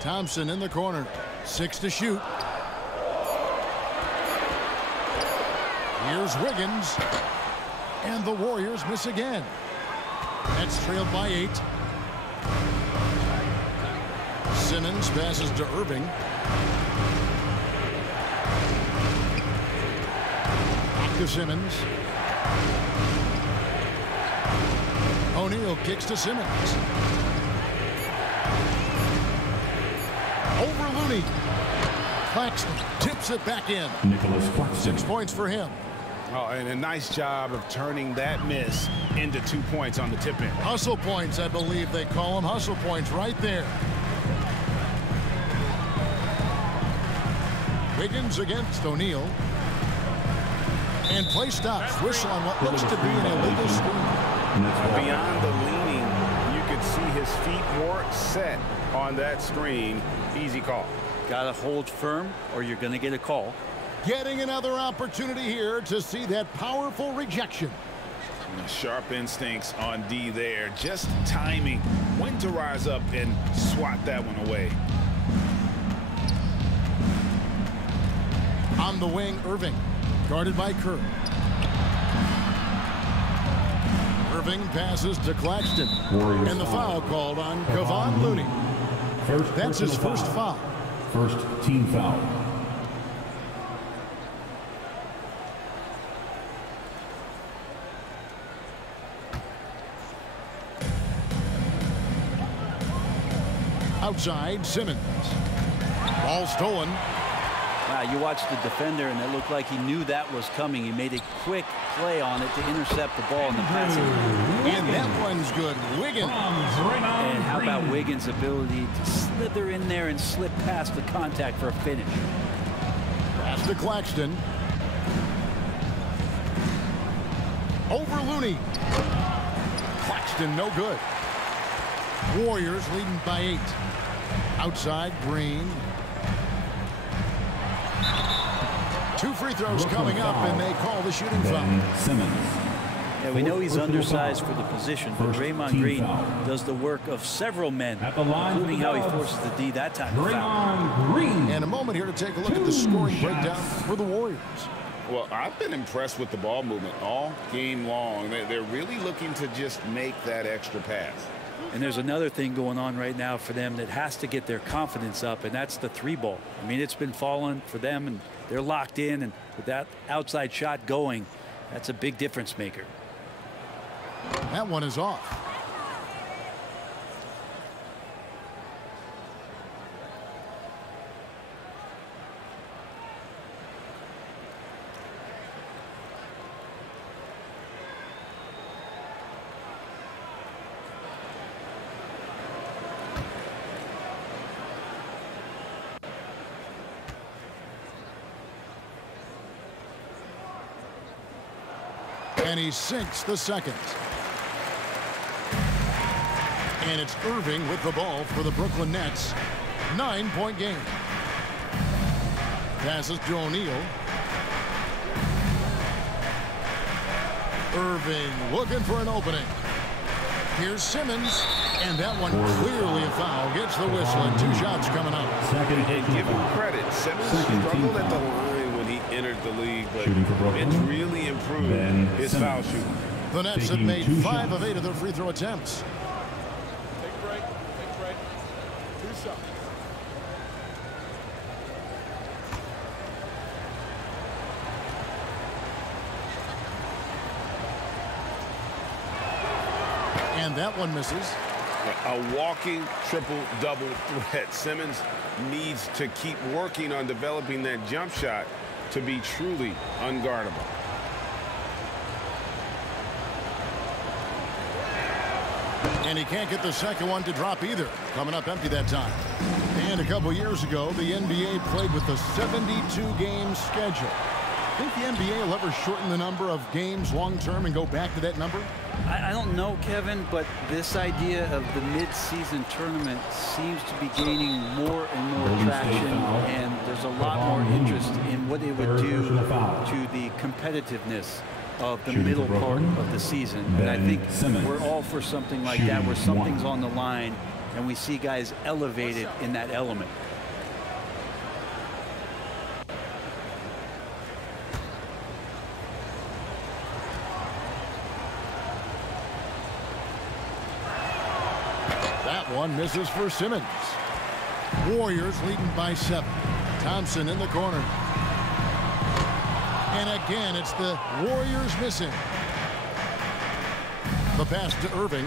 Thompson in the corner. 6 to shoot. Here's Wiggins. And the Warriors miss again. Nets trailed by 8. Simmons passes to Irving. Back to Simmons. O'Neal kicks to Simmons. Over Looney. Claxton tips it back in. 6 points for him. Oh, and a nice job of turning that miss into 2 points on the tip-in. Hustle points, I believe they call them. Hustle points right there. Wiggins against O'Neal. And play stops. Whistle on what looks to be an illegal screen. Beyond the leaning, you could see his feet more set on that screen. Easy call. Got to hold firm or you're going to get a call. Getting another opportunity here to see that powerful rejection. Sharp instincts on D there. Just timing when to rise up and swat that one away. On the wing, Irving. Guarded by Kerr. Irving passes to Claxton. And the foul called on Kevon Looney. That's his first foul. First team foul. Outside, Simmons. Ball stolen. Wow, you watched the defender, and it looked like he knew that was coming. He made a quick play on it to intercept the ball in the passing. And that one's good. Wiggins. And how about Wiggins' ability to slither in there and slip past the contact for a finish? Pass to Claxton. Over Looney. Claxton, no good. Warriors leading by 8. Outside, Green. 2 free throws coming up, and they call the shooting foul. Simmons. Yeah, we know he's undersized for the position, but Draymond Green does the work of several men, including how he forces the D that time to foul. And a moment here to take a look at the scoring breakdown for the Warriors. Well, I've been impressed with the ball movement all game long. They're really looking to just make that extra pass. And there's another thing going on right now for them that has to get their confidence up, and that's the 3-ball. I mean, it's been falling for them, and they're locked in, and with that outside shot going, that's a big difference maker. That one is off. And he sinks the second. And it's Irving with the ball for the Brooklyn Nets. 9-point game. Passes to O'Neal. Irving looking for an opening. Here's Simmons. And that one clearly a foul. Gets the whistle and 2 shots coming up. And give him credit. Simmons struggled at the line when he entered the league, but it's really improved his foul shooting. The Nets have made 5 of 8 of their free throw attempts. Take a break. Take a break. 2 shots. And that one misses. A walking triple-double threat. Simmons needs to keep working on developing that jump shot to be truly unguardable. And he can't get the second one to drop either. Coming up empty that time. And a couple years ago, the NBA played with a 72-game schedule. Think the NBA will ever shorten the number of games long-term and go back to that number? I don't know, Kevin, but this idea of the mid-season tournament seems to be gaining more and more traction, and there's a lot more interest in what it would do to the competitiveness of the middle part of the season. And I think we're all for something like that, where something's on the line, and we see guys elevated in that element. One misses for Simmons. Warriors leading by 7. Thompson in the corner. And again, it's the Warriors missing. The pass to Irving.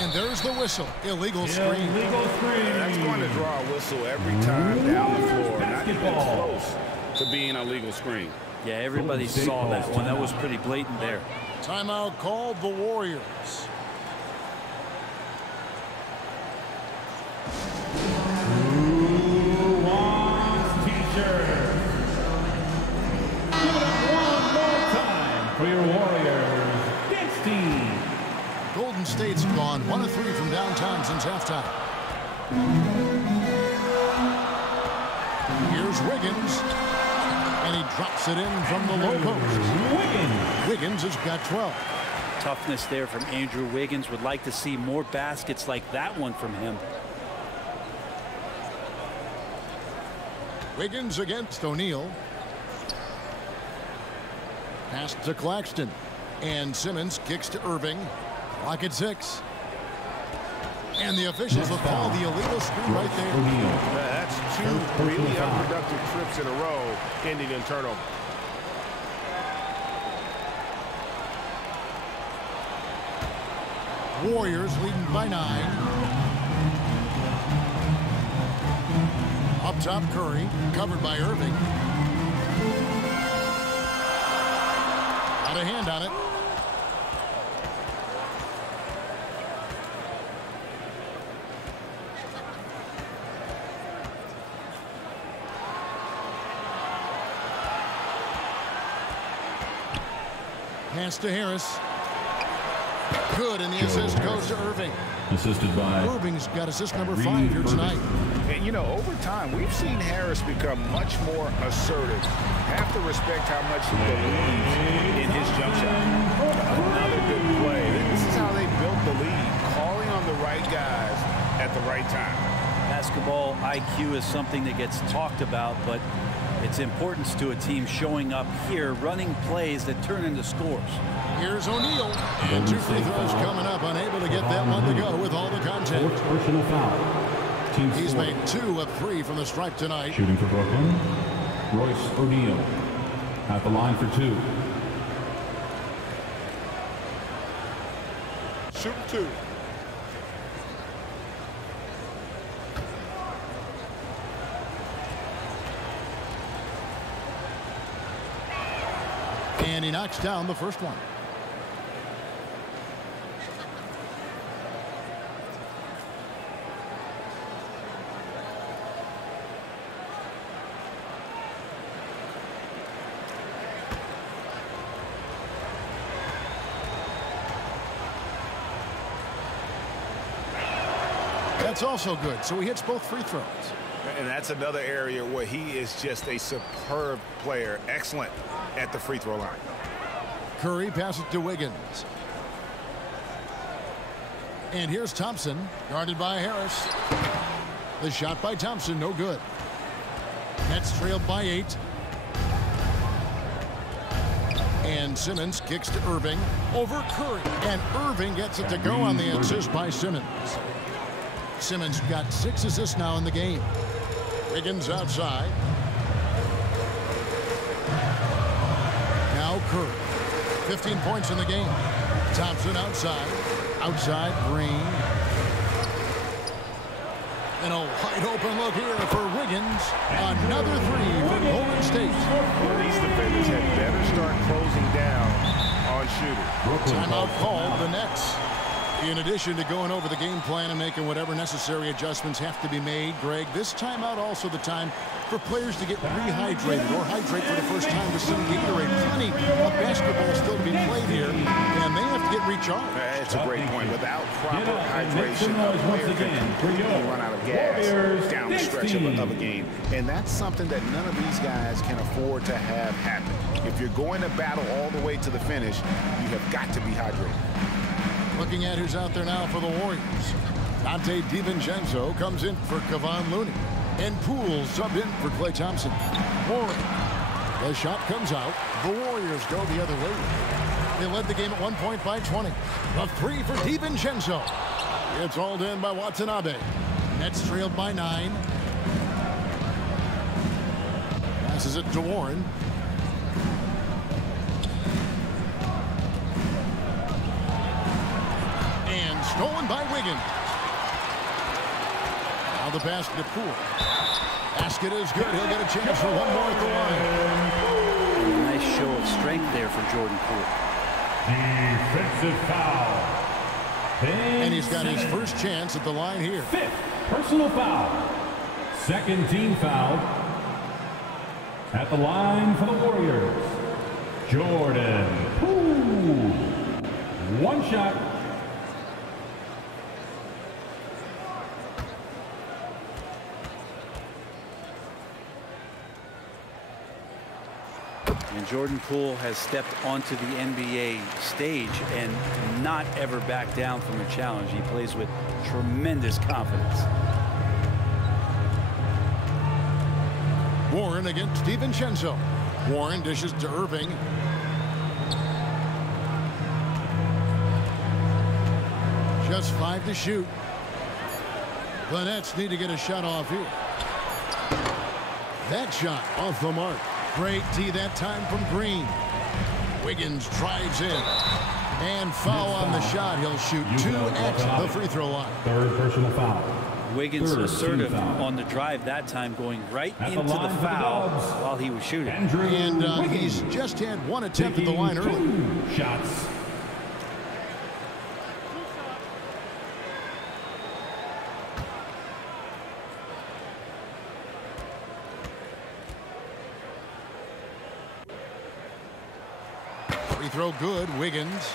And there's the whistle. Illegal screen. Illegal screen. That's going to draw a whistle every time down the floor. Not even close to being a legal screen. Yeah, everybody saw that one. That was pretty blatant there. Timeout called the Warriors. Who wants t-shirts? Give it up one more time for your Warriors. Dance team. Golden State's gone 1 of 3 from downtown since halftime. Here's Wiggins. And he drops it in from the low post. Wiggins has got 12. Toughness there from Andrew Wiggins. Would like to see more baskets like that one from him. Wiggins against O'Neal. Pass to Claxton. And Simmons kicks to Irving. Clock at 6. And the officials have called the illegal screen right there. That's 2 really unproductive trips in a row, ending in turnover. Warriors leading by 9. Up top, Curry, covered by Irving. Got a hand on it. Pass to Harris. Good, and the assist goes to Irving. Assisted by Irving's got assist number 5 here tonight. And, you know, over time, we've seen Harris become much more assertive. Have to respect how much he believes in his jump shot. Another good play. This is how they built the lead, calling on the right guys at the right time. Basketball IQ is something that gets talked about, but its importance to a team showing up here, running plays that turn into scores. Here's O'Neal, and 2 free throws coming up, unable to get that one to go with all the contact. Personal foul. He's made 2 of 3 from the stripe tonight. Shooting for Brooklyn, Royce O'Neal at the line for 2. Shoot 2. And he knocks down the first one. That's also good. So he hits both free throws. And that's another area where he is just a superb player. Excellent at the free throw line. Curry passes to Wiggins. And here's Thompson, guarded by Harris. The shot by Thompson, no good. Nets trailed by 8. And Simmons kicks to Irving over Curry. And Irving gets it to go on the assist by Simmons. Simmons got 6 assists now in the game. Wiggins outside. Now Curry. 15 points in the game. Thompson outside. Outside Green. And a wide open look here for Wiggins. Another 3 for Golden State. Well, these defenders Timeout called the Nets. In addition to going over the game plan and making whatever necessary adjustments have to be made, Greg, this timeout also the time for players to get rehydrated or hydrate for the first time with some Gatorade. Plenty of basketball still to be played here, and they have to get recharged. That's a great point. Without proper hydration, a player can run out of gas down the stretch of a game. And that's something that none of these guys can afford to have happen. If you're going to battle all the way to the finish, you have got to be hydrated. Looking at who's out there now for the Warriors. Dante DiVincenzo comes in for Kevon Looney. And Poole subbed in for Klay Thompson. Warren. The shot comes out. The Warriors go the other way. They led the game at 1 point by 20. A three for DiVincenzo. It's hauled in by Watanabe. Nets trailed by 9. Passes it to Warren. Stolen by Wiggins. Now the pass to Poole. Basket is good. He'll get a chance for one more at the line. Nice show of strength there for Jordan Poole. Defensive foul. And he's got his first chance at the line here. 5th personal foul. 2nd team foul. At the line for the Warriors, Jordan Poole. One shot. And Jordan Poole has stepped onto the NBA stage and not ever backed down from a challenge. He plays with tremendous confidence. Warren against DiVincenzo. Warren dishes to Irving. Just 5 to shoot. The Nets need to get a shot off here. That shot off the mark. Great D that time from Green. Wiggins drives in. And foul on the shot. He'll shoot 2 at the free throw line. 3rd personal foul. Wiggins assertive on the drive that time, going right into the foul while he was shooting. And he's just had 1 attempt at the line early. 2 shots. Free throw good. Wiggins.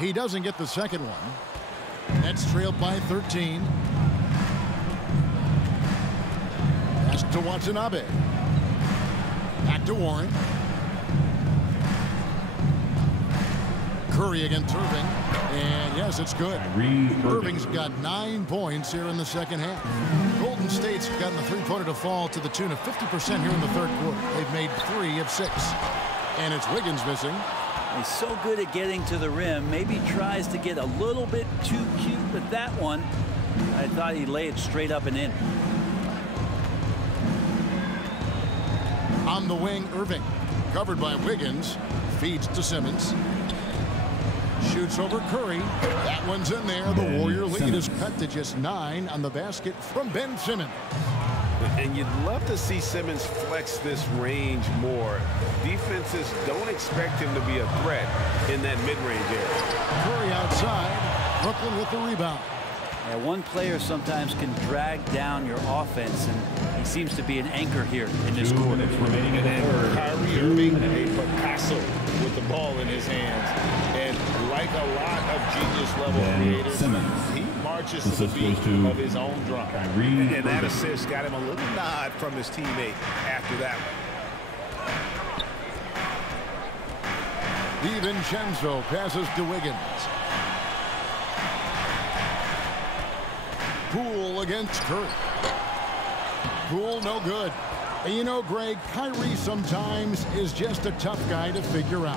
He doesn't get the second one. Nets trailed by 13. Pass to Watanabe. Back to Warren. Curry against Irving. And yes, it's good. Irving's got 9 points here in the second half. Golden State's gotten the three-pointer to fall to the tune of 50% here in the third quarter. They've made 3 of 6. And it's Wiggins missing. He's so good at getting to the rim. Maybe tries to get a little bit too cute with that one. I thought he'd lay it straight up and in. On the wing, Irving. Covered by Wiggins. Feeds to Simmons. Shoots over Curry. That one's in there. The Warrior lead is cut to just 9 on the basket from Ben Simmons. And you'd love to see Simmons flex this range more. Defenses don't expect him to be a threat in that mid-range area. Curry outside. Brooklyn with the rebound. Yeah, one player sometimes can drag down your offense, and he seems to be an anchor here in this quarter. Remaining in the third. Kyrie Irving, a Picasso with the ball in his hands. And like a lot of genius-level creators, he marches to the beat of his own drum. And that assist got him a little nod from his teammate after that one. DiVincenzo passes to Wiggins. Poole against Curry. Poole no good. And you know, Greg, Kyrie sometimes is just a tough guy to figure out.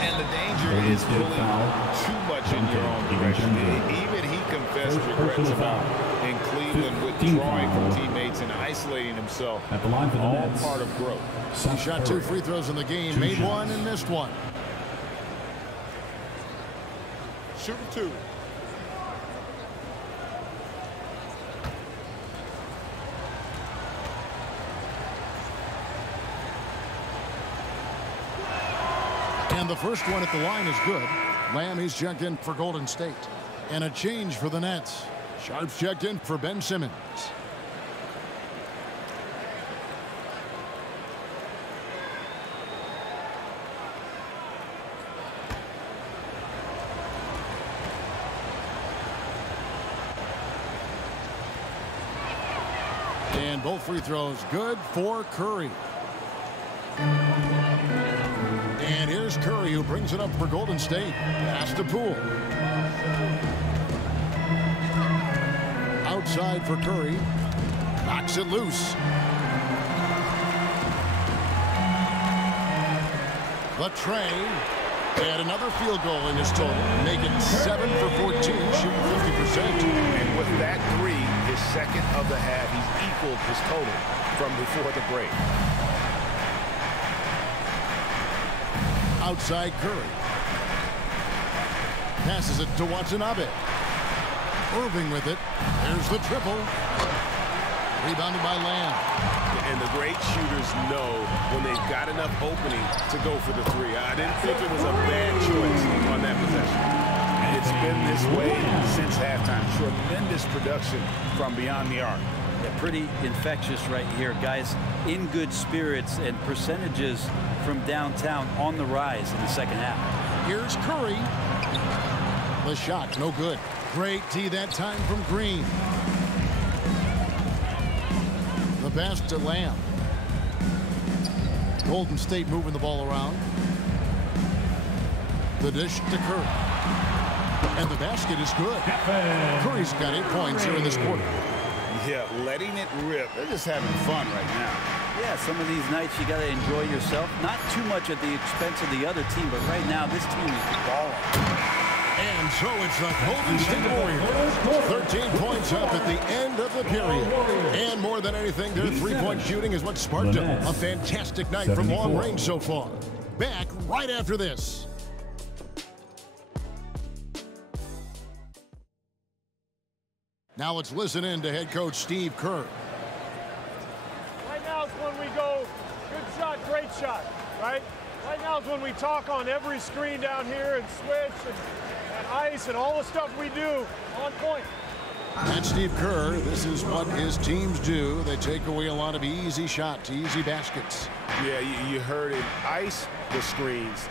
And the danger is pulling too much in your own direction. Even he confessed regrets about in Cleveland withdrawing from teammates in high isolating himself. At the line for the all Nets, part of growth. He shot 2 free throws in the game, made one and missed one. Shooting 2. And the first one at the line is good. Lamb, he's checked in for Golden State. And a change for the Nets. Sharp's checked in for Ben Simmons. And both free throws good for Curry. And here's Curry, who brings it up for Golden State. Pass to Poole. Outside for Curry. Knocks it loose. The tray. And another field goal in his total. Make it 7 for 14, shooting 50%. And with that three, his second of the half, he's equaled his total from before the break. Outside Curry. Passes it to Watanabe. Irving with it. There's the triple. Rebounded by Lamb. And the great shooters know when they've got enough opening to go for the three. I didn't think it was a bad choice on that possession. It's been this way since halftime. Tremendous production from beyond the arc. Yeah, pretty infectious right here. Guys in good spirits and percentages from downtown on the rise in the second half. Here's Curry. The shot, no good. Great D that time from Green. The pass to Lamb. Golden State moving the ball around. The dish to Curry. And the basket is good. Curry's got 8 points here in this quarter. Yeah, letting it rip. They're just having fun right now. Yeah, some of these nights you got to enjoy yourself. Not too much at the expense of the other team, but right now this team is balling. And so it's the Golden State Warriors. 13 points up at the end of the period. And more than anything, their three-point shooting is what sparked it. A fantastic night from long range so far. Back right after this. Now let's listen in to head coach Steve Kerr. Right now is when we go, good shot, great shot, right? Right now is when we talk on every screen down here and switch and ice and all the stuff we do on point. And Steve Kerr, this is what his teams do. They take away a lot of easy shots, easy baskets. Yeah, you heard it. Ice the screens.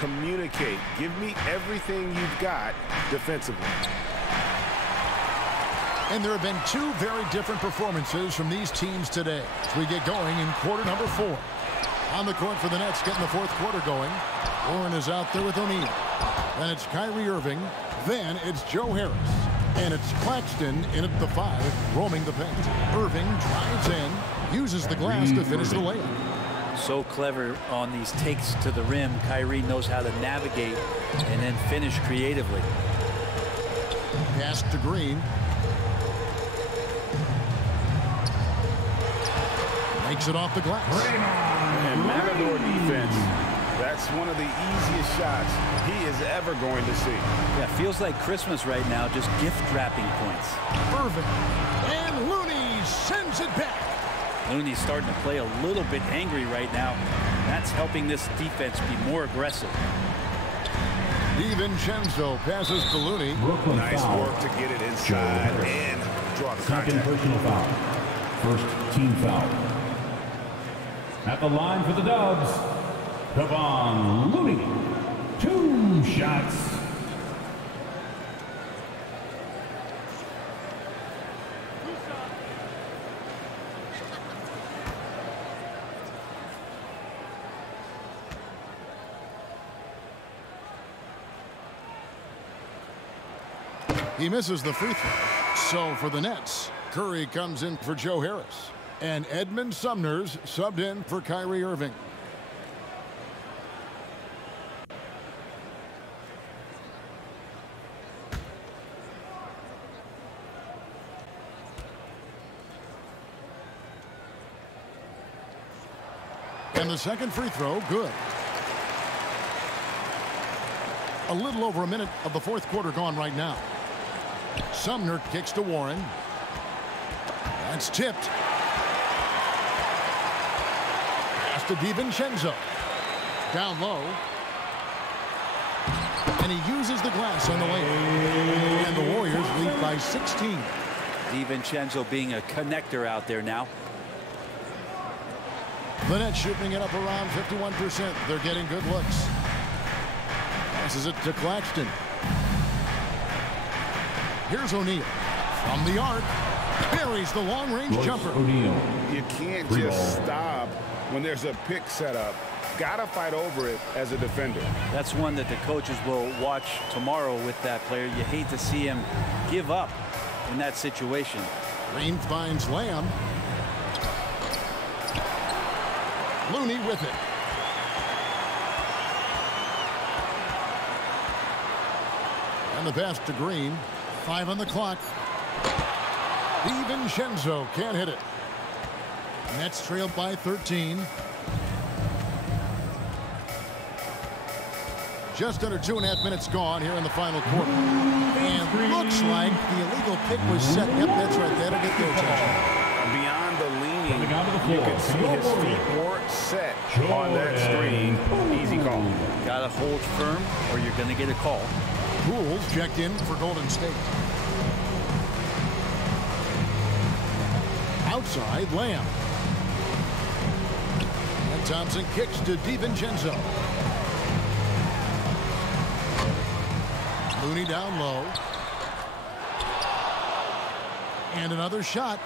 Communicate. Give me everything you've got defensively. And there have been two very different performances from these teams today as we get going in quarter number 4. On the court for the Nets, getting the fourth quarter going. Warren is out there with O'Neal. Then it's Kyrie Irving. Then it's Joe Harris. And it's Claxton in at the 5, roaming the paint. Irving drives in, uses the glass to finish the layup. So clever on these takes to the rim. Kyrie knows how to navigate and then finish creatively. Pass to Green. Makes it off the glass. And Matador defense, that's one of the easiest shots he is ever going to see. Yeah, feels like Christmas right now, just gift wrapping points. Irving. And Looney sends it back. Looney's starting to play a little bit angry right now. That's helping this defense be more aggressive. DiVincenzo passes to Looney. Brooklyn nice foul. work to get it inside and draw the Second contact. personal foul. First team foul. At the line for the Dubs, Kevon Looney. 2 shots. He misses the free throw. So for the Nets, Curry comes in for Joe Harris. And Edmund Sumner's subbed in for Kyrie Irving. And the second free throw, good. A little over a minute of the fourth quarter gone right now. Sumner kicks to Warren. That's tipped. Pass to DiVincenzo. Down low. And he uses the glass on the layup. And the Warriors lead by 16. DiVincenzo being a connector out there now. The Nets shooting it up around 51%. They're getting good looks. Passes it to Claxton. Here's O'Neal. From the arc. Buries the long-range jumper. You can't just stop when there's a pick set up. Gotta fight over it as a defender. That's one that the coaches will watch tomorrow with that player. You hate to see him give up in that situation. Green finds Lamb. Looney with it. And the pass to Green. 5 on the clock. DiVincenzo can't hit it. Nets trailed by 13. Just under 2.5 minutes gone here in the final quarter. And looks like the illegal pick was set. Yep, that's right. That'll get their attention. Beyond the leaning, you can see his feet weren't set on that screen. Easy call. Got to hold firm or you're going to get a call. Pools checked in for Golden State. Outside, Lamb. And Thompson kicks to DiVincenzo. Looney down low. And another shot.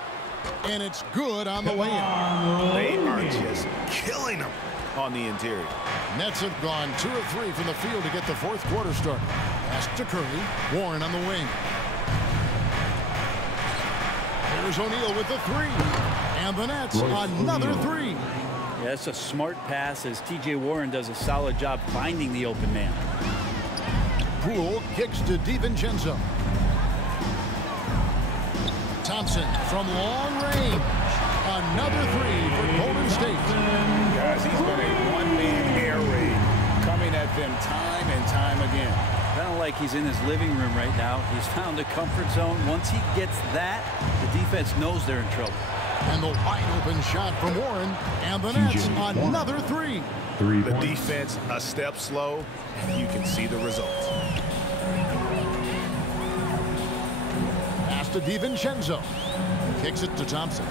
And it's good on the layup. They are just killing them on the interior. Nets have gone 2 of 3 from the field to get the fourth quarter started. Pass to Curry. Warren on the wing. Here's O'Neal with the 3. And the Nets another 3. Yeah, that's a smart pass as T.J. Warren does a solid job finding the open man. Poole kicks to DiVincenzo. Thompson from long range. Another 3 for Golden State. Guys, he's been a one-man air raid coming at them time and time again. Kind of like he's in his living room right now. He's found a comfort zone. Once he gets that, the defense knows they're in trouble. And the wide open shot from Warren. And the Nets another 3. The defense a step slow, and you can see the results. Pass to DiVincenzo. Kicks it to Thompson.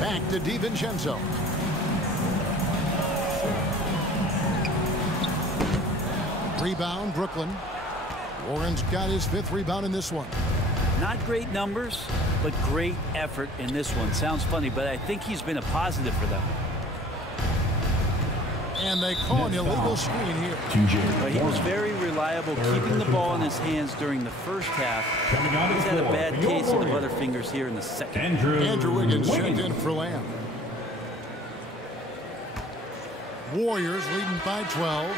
Back to DiVincenzo. Rebound, Brooklyn. Warren's got his 5th rebound in this one. Not great numbers, but great effort in this one. Sounds funny, but I think he's been a positive for them. And they call an illegal screen here. But he was very reliable, keeping the ball in his hands during the first half. He's had a bad case of the butterfingers here in the second. Andrew Wiggins checked in for Lamb. Warriors leading by 12.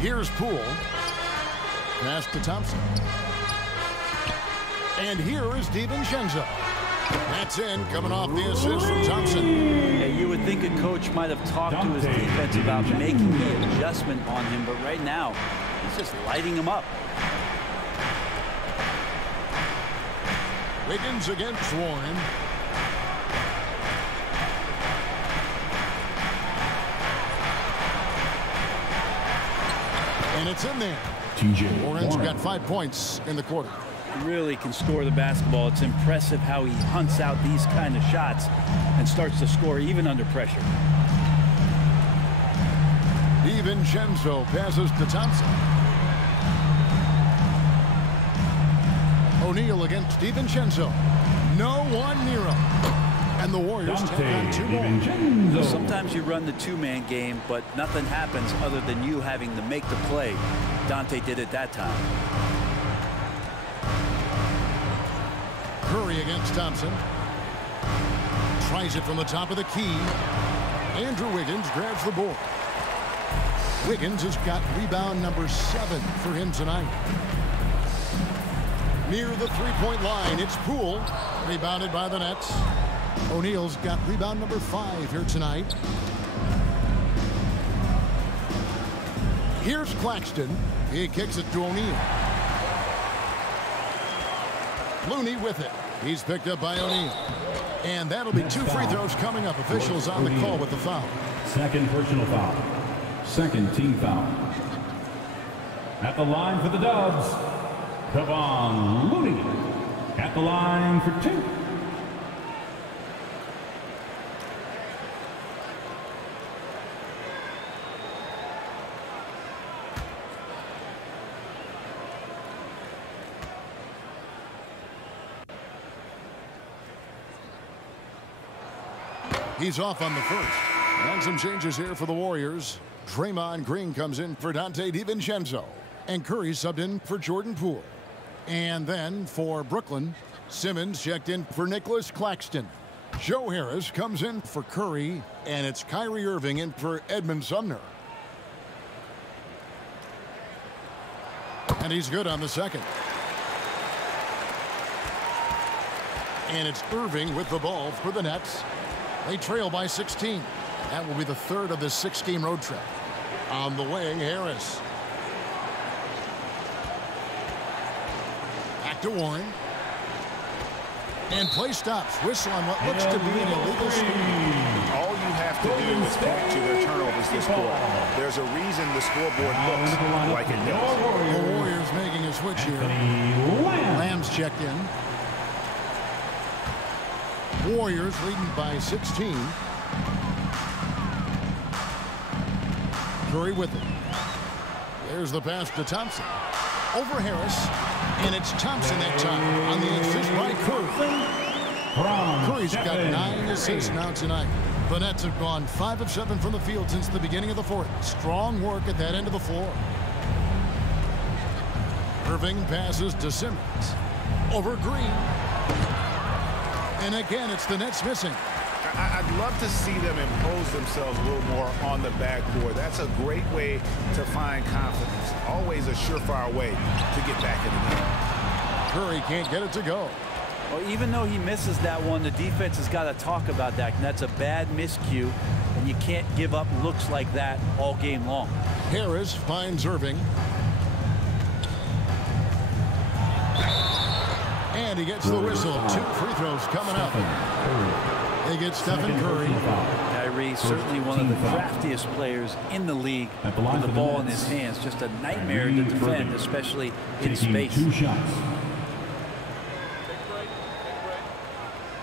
Here's Poole. Pass to Thompson. And here is DiVincenzo. That's in, coming off the assist from Thompson. Yeah, you would think a coach might have talked to his defense about making the adjustment on him, but right now, he's just lighting him up. Wiggins against Warren. And it's in there. Warren's got 5 points in the quarter. Really can score the basketball. It's impressive how he hunts out these kind of shots and starts to score even under pressure. DiVincenzo passes to Thompson. O'Neal against DiVincenzo. No one near him. And the Warriors take on 2 more. Sometimes you run the 2-man game, but nothing happens other than you having to make the play. Dante did it that time. Curry against Thompson. Tries it from the top of the key. Andrew Wiggins grabs the board. Wiggins has got rebound number 7 for him tonight. near the three-point line. It's Poole, rebounded by the Nets. O'Neal's got rebound number 5 here tonight. Here's Claxton. He kicks it to O'Neal. Looney with it. He's picked up by O'Neal. And that'll be 2 free throws coming up. Officials on the call with the foul. Second personal foul. Second team foul. At the line for the Dubs, Kevon Looney. At the line for 2. He's off on the first. And some changes here for the Warriors. Draymond Green comes in for Dante DiVincenzo. And Curry subbed in for Jordan Poole. And then for Brooklyn, Simmons checked in for Nicholas Claxton. Joe Harris comes in for Curry. And it's Kyrie Irving in for Edmund Sumner. And he's good on the second. And it's Irving with the ball for the Nets. They trail by 16. That will be the 3rd of this 6-game road trip. On the wing, Harris. Back to Warren. And play stops. Whistle on what looks to be an illegal steal. All you have to do is point to their turnovers this quarter. There's a reason the scoreboard looks like it does. The Warriors making a switch here. Lamb's checked in. Warriors leading by 16. Curry with it. There's the pass to Thompson. Over Harris. And it's Thompson that time on the assist by Curry. Curry's got 9 assists now tonight. The Nets have gone 5 of 7 from the field since the beginning of the 4th. Strong work at that end of the floor. Irving passes to Simmons. Over Green. And again, it's the Nets missing. I'd love to see them impose themselves a little more on the backboard. That's a great way to find confidence. Always a surefire way to get back in the game. Curry can't get it to go. Well, even though he misses that one, the defense has got to talk about that. And that's a bad miscue, and you can't give up looks like that all game long. Harris finds Irving. And he gets the whistle. 2 free throws coming up. They get Stephen Curry. Kyrie, certainly one of the craftiest players in the league with the ball in his hands. Just a nightmare to defend, especially in space. 2 shots. Take a break.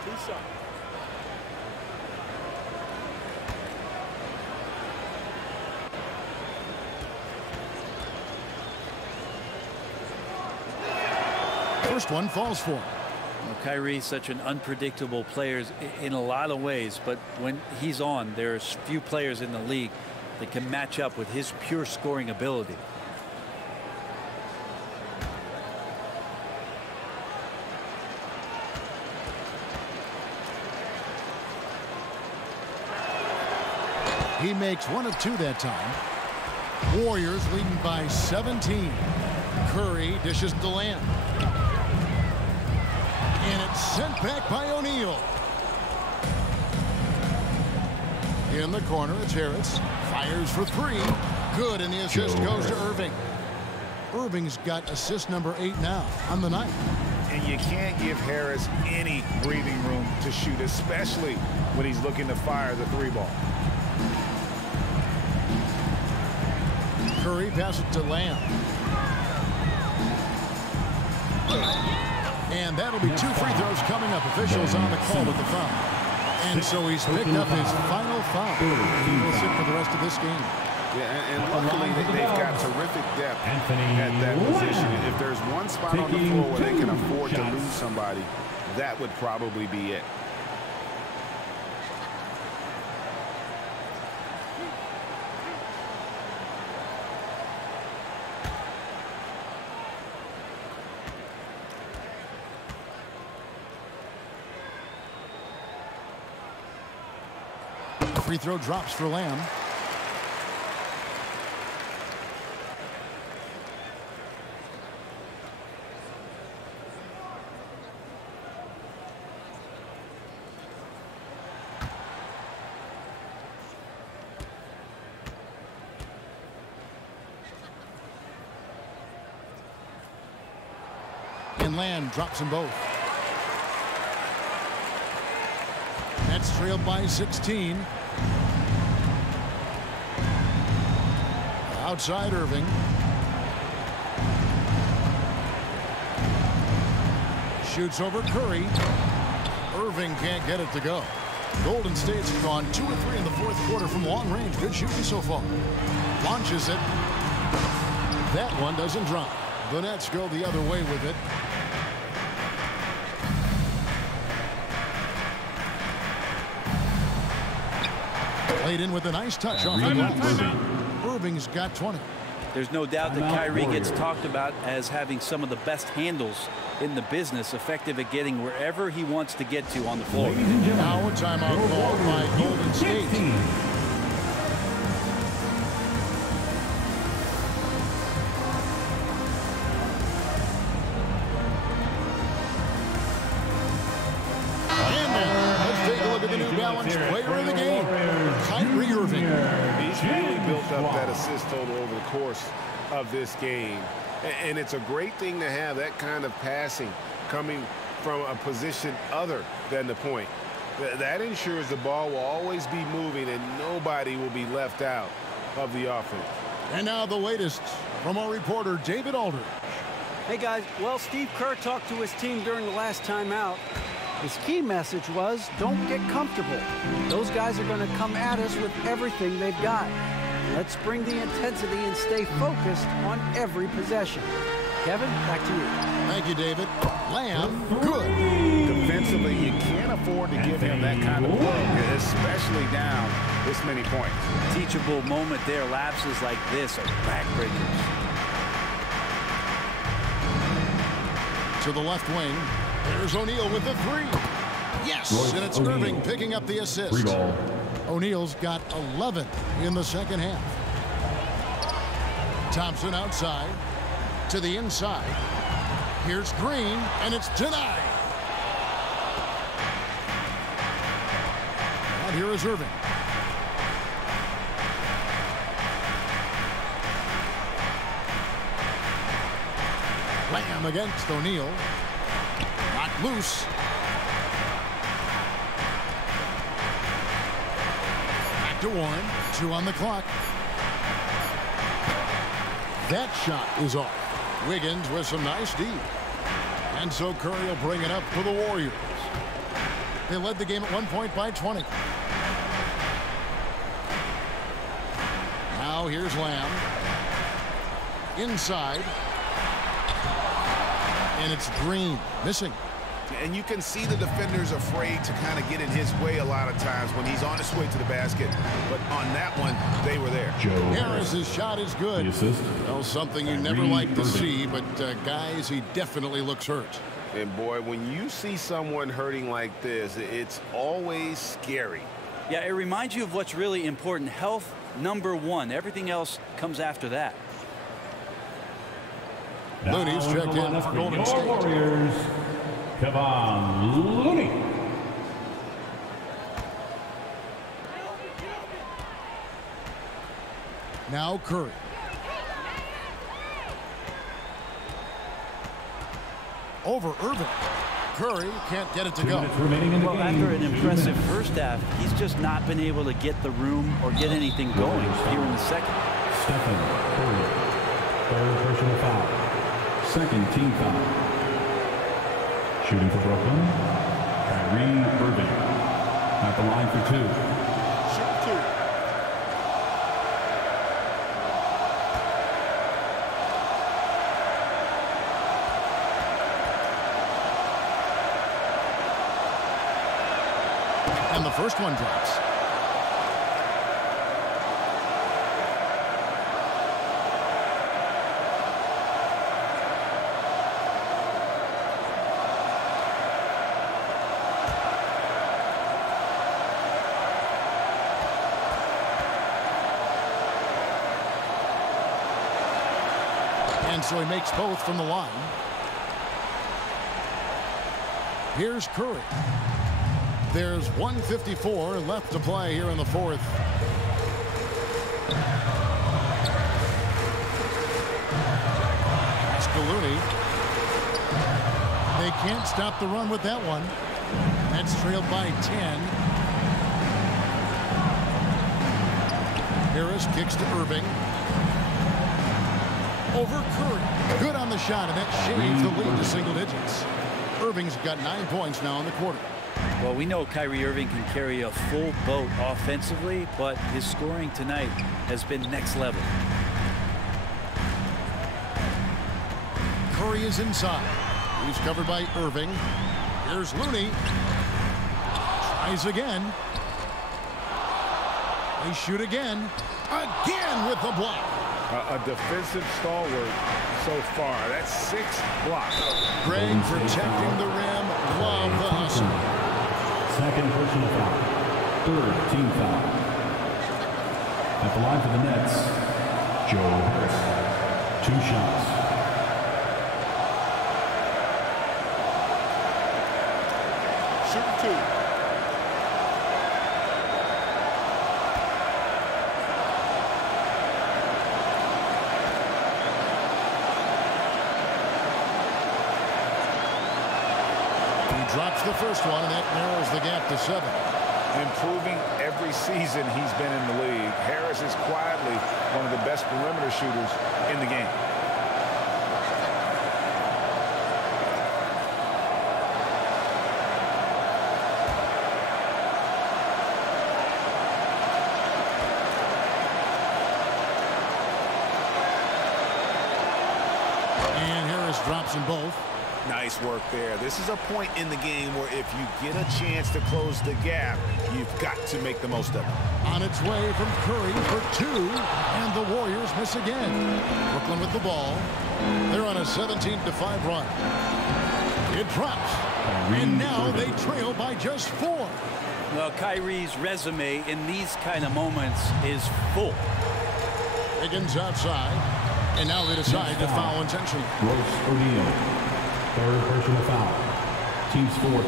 2 shots. First one falls for him. Well, Kyrie's such an unpredictable player in a lot of ways, but when he's on, there's few players in the league that can match up with his pure scoring ability. He makes 1 of 2 that time. Warriors leading by 17. Curry dishes to Lamb. And it's sent back by O'Neal. In the corner, it's Harris. Fires for 3. Good, and the assist goes to Irving. Irving's got assist number 8 now on the night. And you can't give Harris any breathing room to shoot, especially when he's looking to fire the 3 ball. Curry passes to Lamb. And that'll be 2 free throws coming up. Officials on the call with the foul. And so he's picked up his final foul. He will sit for the rest of this game. Yeah, and luckily they've got terrific depth at that position. If there's one spot on the floor where they can afford to lose somebody, that would probably be it. Free throw drops for Lamb. And Lamb drops them both. Nets trailed by 16. Outside Irving. Shoots over Curry. Irving can't get it to go. Golden State's gone 2 or 3 in the fourth quarter from long range. Good shooting so far. Launches it. That one doesn't drop. The Nets go the other way with it. Played in with a nice touch off the glass. Irving's got 20. There's no doubt that Kyrie gets talked about as having some of the best handles in the business, effective at getting wherever he wants to get to on the floor. Now a timeout called by Golden State. Let's take a look at the New Balance player of the game, Kyrie Irving. He's really built up that assist total over the course of this game. And it's a great thing to have that kind of passing coming from a position other than the point. That ensures the ball will always be moving and nobody will be left out of the offense. And now the latest from our reporter, David Aldridge. Hey, guys. Well, Steve Kerr talked to his team during the last timeout. His key message was, don't get comfortable. Those guys are going to come at us with everything they've got. Let's bring the intensity and stay focused on every possession. Kevin, back to you. Thank you, David. Lamb, good. Defensively, you can't afford to give him that kind of look, especially down this many points. Teachable moment there. Lapses like this are backbreakers. To the left wing. There's O'Neal with the three. Yes, and it's Irving picking up the assist. O'Neal's got 11 in the second half. Thompson outside to the inside. Here's Green, and it's denied. And here is Irving. Lamb against O'Neal. Knocked loose. Back to Warren. 2 on the clock. That shot is off. Wiggins with some nice D. And so Curry will bring it up for the Warriors. They led the game at 1 point by 20. Now here's Lamb. Inside. And it's Green missing. And you can see the defenders afraid to kind of get in his way a lot of times when he's on his way to the basket. But on that one, they were there. Harris's shot is good. Well, something you never like to see, but guys, he definitely looks hurt. And boy, when you see someone hurting like this, it's always scary. Yeah, it reminds you of what's really important. Health, #1. Everything else comes after that. Looney's checked in for Golden State. Warriors, Kevon Looney. Now Curry. Over Irving. Curry can't get it to go. Well, after an impressive first half, he's just not been able to get the room or get anything going here in the second. Stephen Curry, 3rd personal foul. 2nd team foul. Shooting for Brooklyn, Kyrie Irving. At the line for 2. And the first one drops. And so he makes both from the line. Here's Curry. There's 1:54 left to play here in the fourth. That's Looney. They can't stop the run with that one. That's trailed by 10. Harris kicks to Irving. Over Curry. Good on the shot, and that shaves the lead to single digits. Irving's got 9 points now in the quarter. Well, we know Kyrie Irving can carry a full boat offensively, but his scoring tonight has been next level. Curry is inside. He's covered by Irving. Here's Looney. Tries again. They shoot again. Again with the block. A defensive stalwart so far. That's 6 blocks. Greg protecting the rim. Love the hustle. Second personal foul. Third team foul. At the line for the Nets, Joe Harris. 2 shots. Shoot 2. Drops the first one, and that narrows the gap to 7. Improving every season he's been in the league. Harris is quietly one of the best perimeter shooters in the game. And Harris drops them both. Nice work there. This is a point in the game where if you get a chance to close the gap, you've got to make the most of it. On its way from Curry for 2, and the Warriors miss again. Brooklyn with the ball. They're on a 17-5 run. It drops, and now they trail by just 4. Well, Kyrie's resume in these kind of moments is full. Higgins outside, and now they decide to foul intentionally. Royce O'Neal. Third personal foul. Team's 4th.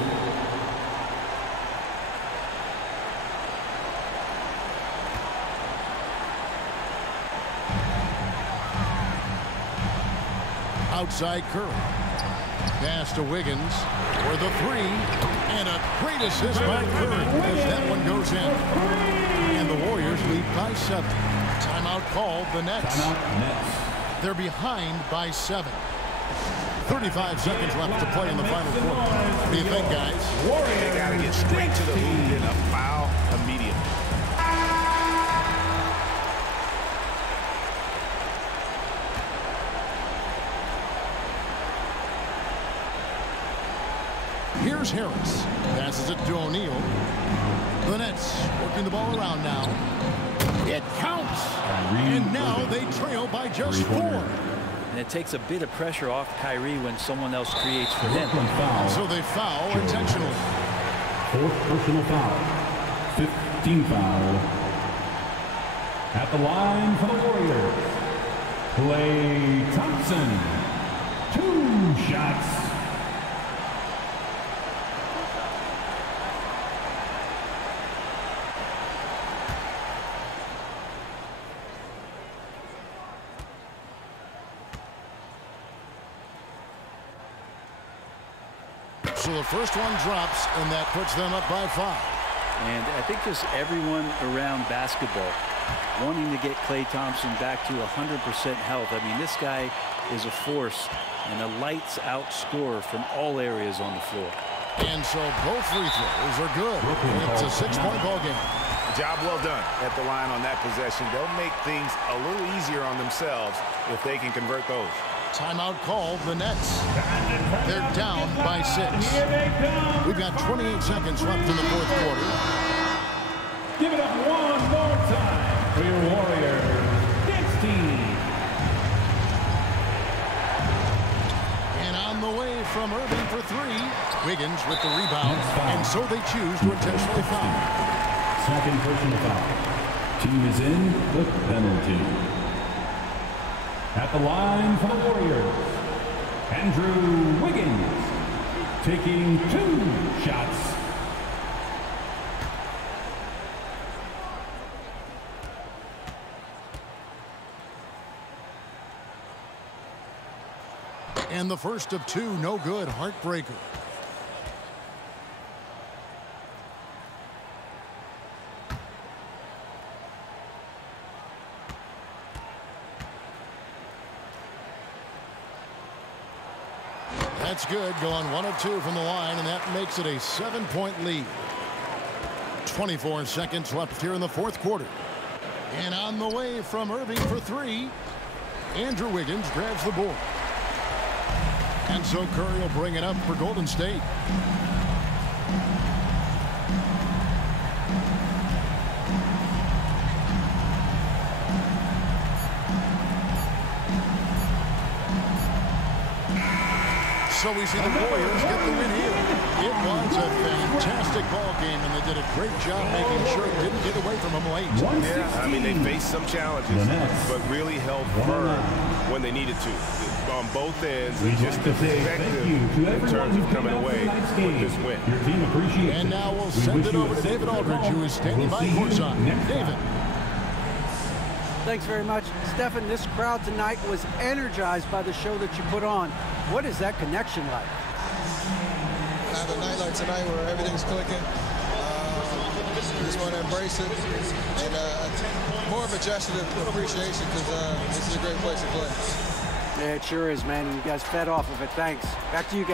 Outside Curry. Pass to Wiggins for the 3. And a great assist by Curry as that one goes in. And the Warriors lead by 7. Timeout called the Nets. Timeout Nets. They're behind by 7. 35 seconds left to play in the final quarter. What do you think, guys? They got to get straight to the hoop and a foul immediately. Here's Harris. Passes it to O'Neal. The Nets working the ball around now. It counts. And now they trail by just 4. And it takes a bit of pressure off Kyrie when someone else creates for him. So they foul intentionally. 4th personal foul. 15 foul. At the line for the Warriors, Klay Thompson. 2 shots. So the first one drops, and that puts them up by 5. And I think just everyone around basketball wanting to get Klay Thompson back to 100% health. I mean, this guy is a force and a lights-out scorer from all areas on the floor. And so both free throws are good. It's a 6-point ball game. Job well done at the line on that possession. They'll make things a little easier on themselves if they can convert those. Timeout called the Nets. They're down by 6. We've got 28 seconds left in the 4th quarter. Give it up one more time for your Warriors. 16. And on the way from Irving for 3. Wiggins with the rebound. And so they choose to intentionally foul. Second personal foul. Team is in with penalty. At the line for the Warriors, Andrew Wiggins, taking 2 shots. And And the first of two, no good, heartbreaker. That's good, going 1 of 2 from the line, and that makes it a 7-point lead. 24 seconds left here in the fourth quarter. And on the way from Irving for 3, Andrew Wiggins grabs the board. And so Curry will bring it up for Golden State. So we see the Warriors get the win here. It was a fantastic ball game, and they did a great job making sure it didn't get away from them late. Yeah, I mean, they faced some challenges, but really held firm when they needed to. On both ends, and just effective in terms of coming away with this win. And now we'll send it over to David Aldridge, who is standing by courtside. David. Thanks very much. Stephen, this crowd tonight was energized by the show that you put on. What is that connection like? Have a night like tonight where everything's clicking. Just want to embrace it. And more of a gesture of appreciation because this is a great place to play. Yeah, it sure is, man. You guys fed off of it. Thanks. Back to you guys.